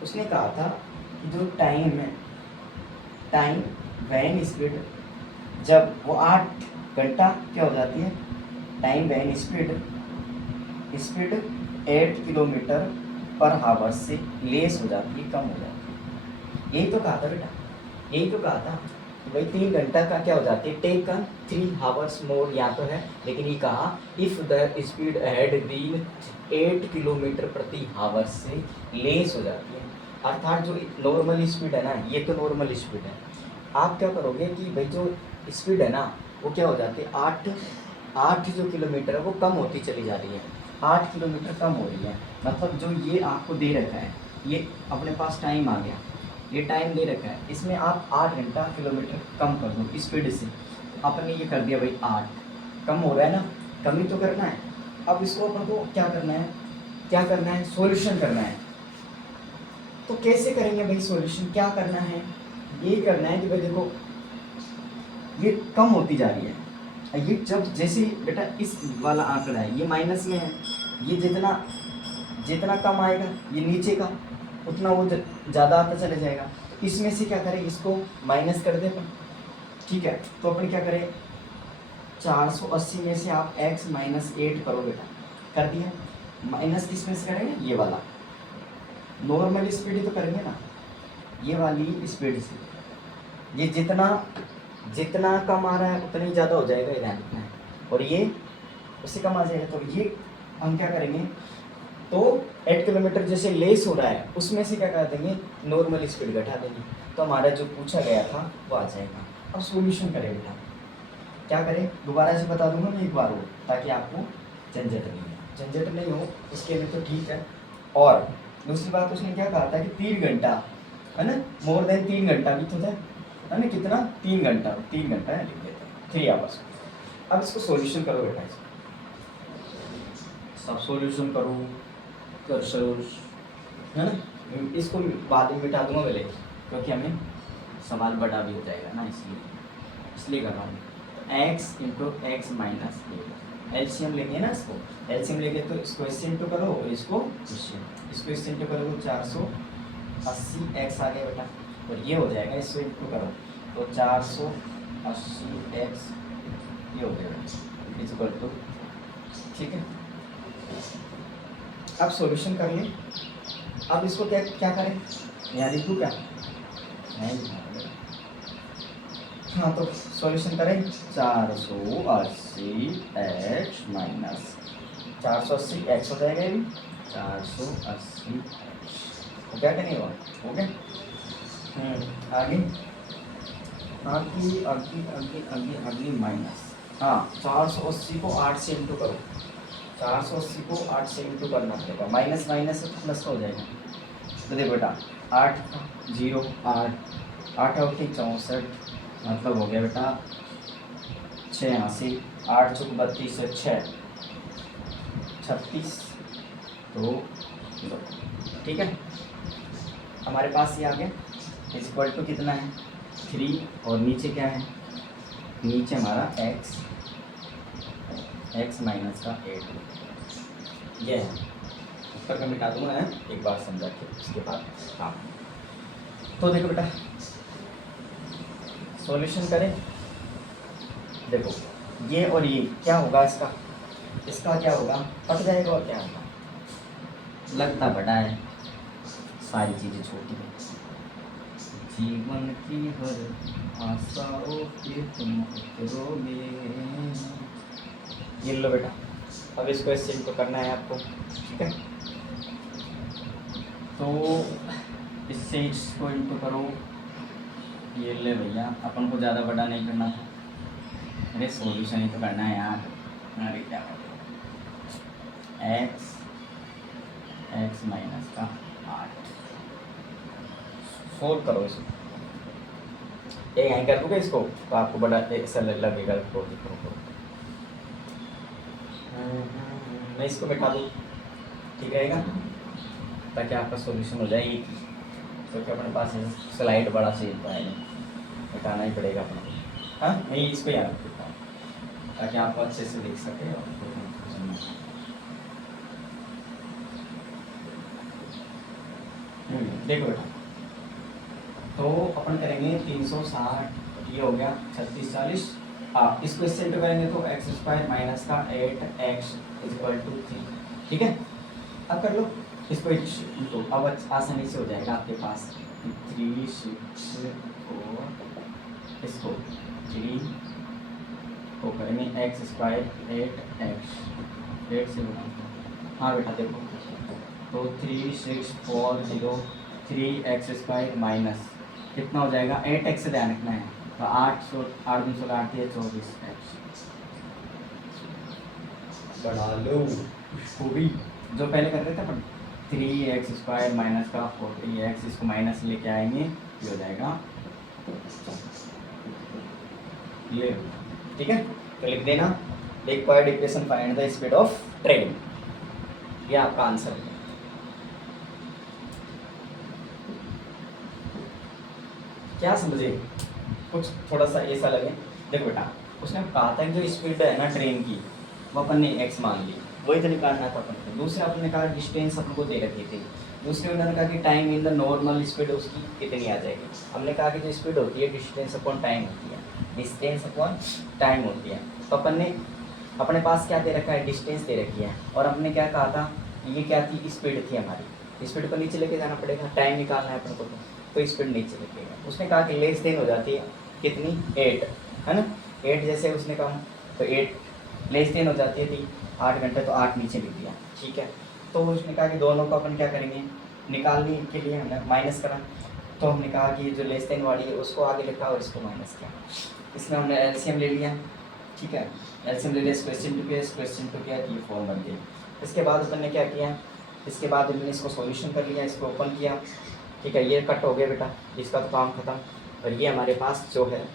उसने कहा था कि जो टाइम है, टाइम वैन स्पीड, जब वो 8 घंटा क्या हो जाती है, टाइम वैन स्पीड 8 किलोमीटर पर हावर से लेस हो जाती है, कम हो जाती है। यही तो कहा था बेटा, यही तो कहा था भाई 3 घंटा का क्या हो जाती है, टेकन 3 आवर्स मोर, यहाँ तो है, लेकिन ये कहा if the speed had been 8 kilometre प्रति आवर से लेस हो जाती है, अर्थात जो नॉर्मल स्पीड है ना, ये तो नॉर्मल स्पीड है, आप क्या करोगे कि भाई जो स्पीड है ना वो क्या हो जाती है, 8 जो किलोमीटर है वो कम होती चली जा रही है, 8 किलोमीटर कम हो रही है, मतलब जो ये आपको दे रखा है, ये अपने पास टाइम आ गया, ये टाइम दे रखा है, इसमें आप 8 घंटा किलोमीटर कम कर दो स्पीड से, आपने ये कर दिया भाई 8, कम हो रहा है ना, कम ही तो करना है। अब इसको अपन को क्या करना है, सॉल्यूशन करना है। तो कैसे करेंगे भाई सॉल्यूशन, क्या करना है, ये करना है कि भाई देखो ये कम होती जा रही है, ये जब जैसे बेटा इस वाला आंकड़ा है ये माइनस में है, ये जितना कम आएगा ये नीचे का उतना वो ज़्यादा आता चला जाएगा, तो इसमें से क्या करें, इसको माइनस कर दें अपन, ठीक है। तो अपन क्या करें, 480 में से आप x माइनस 8 करो बेटा, कर दिया, माइनस किस में से करेंगे, ये वाला नॉर्मल स्पीड ही तो करेंगे ना, ये वाली स्पीड से, ये जितना कम आ रहा है उतना ही ज़्यादा हो जाएगा, ध्यान रखना है, और ये उससे कम आ जाएगा, तो ये हम क्या करेंगे, तो 8 किलोमीटर जैसे लेस हो रहा है उसमें से क्या कर देंगे, नॉर्मल स्पीड घटा देंगे, तो हमारा जो पूछा गया था वो आ जाएगा। अब सॉल्यूशन करें बेटा, क्या करें, दोबारा से बता दूंगा मैं एक बार वो, ताकि आपको झंझट नहीं हो, इसके लिए तो ठीक है। और दूसरी बात उसने क्या कहा था कि 3 घंटा है ना, मोर देन 3 घंटा भी तो है ना, कितना 3 घंटा है, लिख देते हैं 3 आवर्स। अब इसको सॉल्यूशन करो बेटा, सब सॉल्यूशन करो है ना, इसको बाद में मिटा दूंगा पहले, क्योंकि हमें सवाल बड़ा भी हो जाएगा ना, इसलिए कर रहा हूँ। x into x minus 8 LCM लेंगे ना इसको, एलसीएम लेंगे तो इसको इससे इंटू करो और इसको इससे इंटू करो तो 480 एक्स आ गया बेटा, और ये हो जाएगा इसको इंटू करो तो 480 एक्स ये हो गया इक्वल टू, ठीक है। अब सॉल्यूशन कर लें। अब इसको क्या क्या करें, यहाँ लिख दूँ क्या, नहीं हाँ तो सॉल्यूशन करें 480 एक्स माइनस 480 एक्स हो जाएगा, ये भी 480 हो गया कि नहीं हुआ, हो गया। आगे आगे आगे आगे आगे आगे माइनस, हाँ 480 को 8 से इंटू करो, 480 को 8 से इंटू करना पड़ेगा, माइनस माइनस प्लस हो जाएगा। तो देखो बेटा 8 0 8 8 और 64 मतलब हो गया बेटा 86, 8 चौक 32 से 6 36 तो ठीक है। हमारे पास ये आ गया इक्वल टू कितना है 3 और नीचे क्या है, नीचे हमारा x माइनस का 8 ये है। उत्तर का मिटा दूंगा एक बार समझा के उसके बाद हाँ। तो देखो बेटा सॉल्यूशन करें, देखो ये और ये क्या होगा, इसका क्या होगा, कट जाएगा और क्या होगा, लगता बड़ा है, सारी चीज़ें छोटी हैं, जीवन की हर आशाओं के तुम उतरोगे। ये लो बेटा, अब इसको ऐसे तो करना है आपको, ठीक है। तो इससे इसको इंटू करो, ये ले भैया, अपन को ज़्यादा बड़ा नहीं करना था, अरे सॉल्यूशन ही तो करना है यार, अरे क्या एक्स माइनस का 8 सोल्व करो इसको, एक यहीं कर दूँगा इसको तो आपको बड़ा ऐसा लगेगा। मैं इसको बैठा दूँ, ठीक रहेगा, ताकि आपका सॉल्यूशन हो जाए। क्योंकि अपने पास स्लाइड बड़ा से बैठाना ही पड़ेगा अपना, हाँ मैं इसको याद रखता हूँ ताकि आप अच्छे से देख सकें और देखो बेटा, तो अपन करेंगे 360, ये हो गया 36 40, आप इसको इससे इंटू करेंगे तो एक्स स्क्वायर माइनस का 8x इक्वल टू 3, ठीक है। अब कर लो इसको तो अब आसानी से हो जाएगा आपके पास 3 6 4, इसको 3 को करेंगे एक्स स्क्वायर 8x से हाँ बेटा देखो, तो 3 6 4 0 3x स्क्वायर माइनस कितना हो जाएगा 8x से ध्यान रखना है, तो 8 2 8 24x बढ़ा लो उसको भी, जो पहले कर रहे थे अपन 3x स्क्वायर माइनस का 40x, इसको माइनस लेके आएंगे ये हो जाएगा ले, ठीक है। तो लिख देना required equation find the speed of train, ये आपका आंसर है। क्या समझे, कुछ थोड़ा सा ऐसा लगे, देखो बेटा उसने कहा था कि जो स्पीड है ना ट्रेन की वो अपन ने x मान ली, वही तो निकालना था अपन को। दूसरे अपन ने कहा डिस्टेंस अपन को दे रखी थी, दूसरे उन्होंने कहा कि time in the normal speed उसकी कितनी आ जाएगी। हमने कहा कि जो स्पीड होती है डिस्टेंस अपॉन टाइम होती है, डिस्टेंस अपॉन टाइम होती है। तो अपन ने अपने पास क्या दे रखा है, डिस्टेंस दे रखी है, और हमने क्या कहा था, ये क्या थी, स्पीड थी हमारी, स्पीड को नीचे लेके जाना पड़ेगा, टाइम निकालना है अपन को, तो स्पीड नीचे लिखेगा। उसने कहा कि लेस देन हो जाती है कितनी 8 है ना, 8 जैसे उसने कहा तो 8 लेस देन हो जाती है 8 घंटे, तो 8 नीचे लिख दिया, ठीक है। तो उसने कहा कि दोनों को अपन क्या करेंगे, निकालने के लिए हमें माइनस करा, तो हमने कहा कि जो लेस देन वाली है उसको आगे लिखा और इसको माइनस किया। इसमें हमने एलसीएम ले लिया, ठीक है, एलसीएम ले लिया, क्वेश्चन टू किया कि ये फॉर्म बन गया। इसके बाद अपन ने क्या किया, इसके बाद हमने इसको सॉल्यूशन कर लिया, इसको ओपन किया, ठीक है, ये कट हो गया बेटा, इसका तो काम खत्म। और ये हमारे पास जो है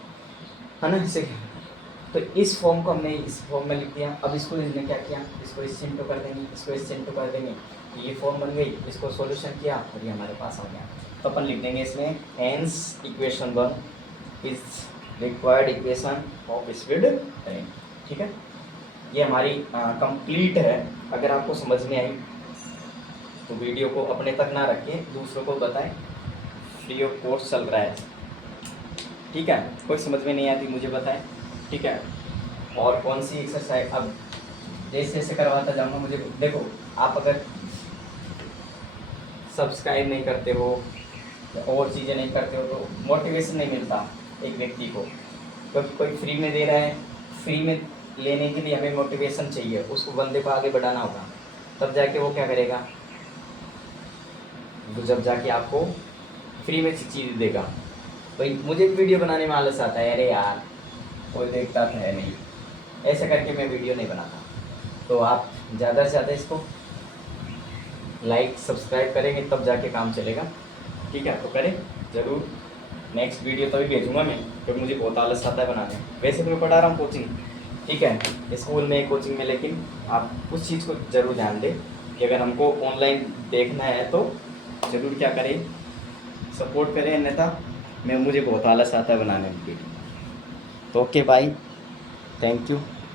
ना इसे, तो इस फॉर्म को हमने इस फॉर्म में लिख दिया। अब इसको इसने क्या किया, इसको इससे इंटू कर देंगे, इसको इससे इंटू कर देंगे, ये फॉर्म बन गई, इसको सॉल्यूशन किया और ये हमारे पास आ गया। तो अपन लिख देंगे इसमें hence equation 1 is required equation of speed train, ठीक है। ये हमारी कंप्लीट है। अगर आपको समझ में आई तो वीडियो को अपने तक ना रखें, दूसरों को बताएं। फ्री ऑफ कॉस्ट चल रहा है, ठीक है। कोई समझ में नहीं आती मुझे बताएं, ठीक है। और कौन सी एक्सरसाइज अब जैसे जैसे करवाता जाऊँगा। मुझे देखो, आप अगर सब्सक्राइब नहीं करते हो और चीज़ें नहीं करते हो तो मोटिवेशन नहीं मिलता एक व्यक्ति को, क्योंकि कोई फ्री में दे रहा है। फ्री में लेने के लिए हमें मोटिवेशन चाहिए, उसको बंदे को आगे बढ़ाना होगा, तब जाके वो क्या करेगा, तो जब जाके आपको फ्री में चीज़ देगा। भाई मुझे वीडियो बनाने में आलस आता है, अरे यार कोई देखता तो है नहीं, ऐसे करके मैं वीडियो नहीं बनाता। तो आप ज़्यादा से ज़्यादा इसको लाइक सब्सक्राइब करेंगे तब जाके काम चलेगा, ठीक है। तो करें ज़रूर। नेक्स्ट वीडियो तभी भेजूँगा मैं, क्योंकि मुझे बहुत आलस आता है बनाने। वैसे तो मैं पढ़ा रहा हूँ कोचिंग, ठीक है, स्कूल में कोचिंग में, लेकिन आप उस चीज़ को ज़रूर ध्यान दें कि अगर हमको ऑनलाइन देखना है तो ज़रूर क्या करें, सपोर्ट करें, अन्यथा मुझे बहुत आलस आता है बनाने में वीडियो। तो ओके बाय, थैंक यू।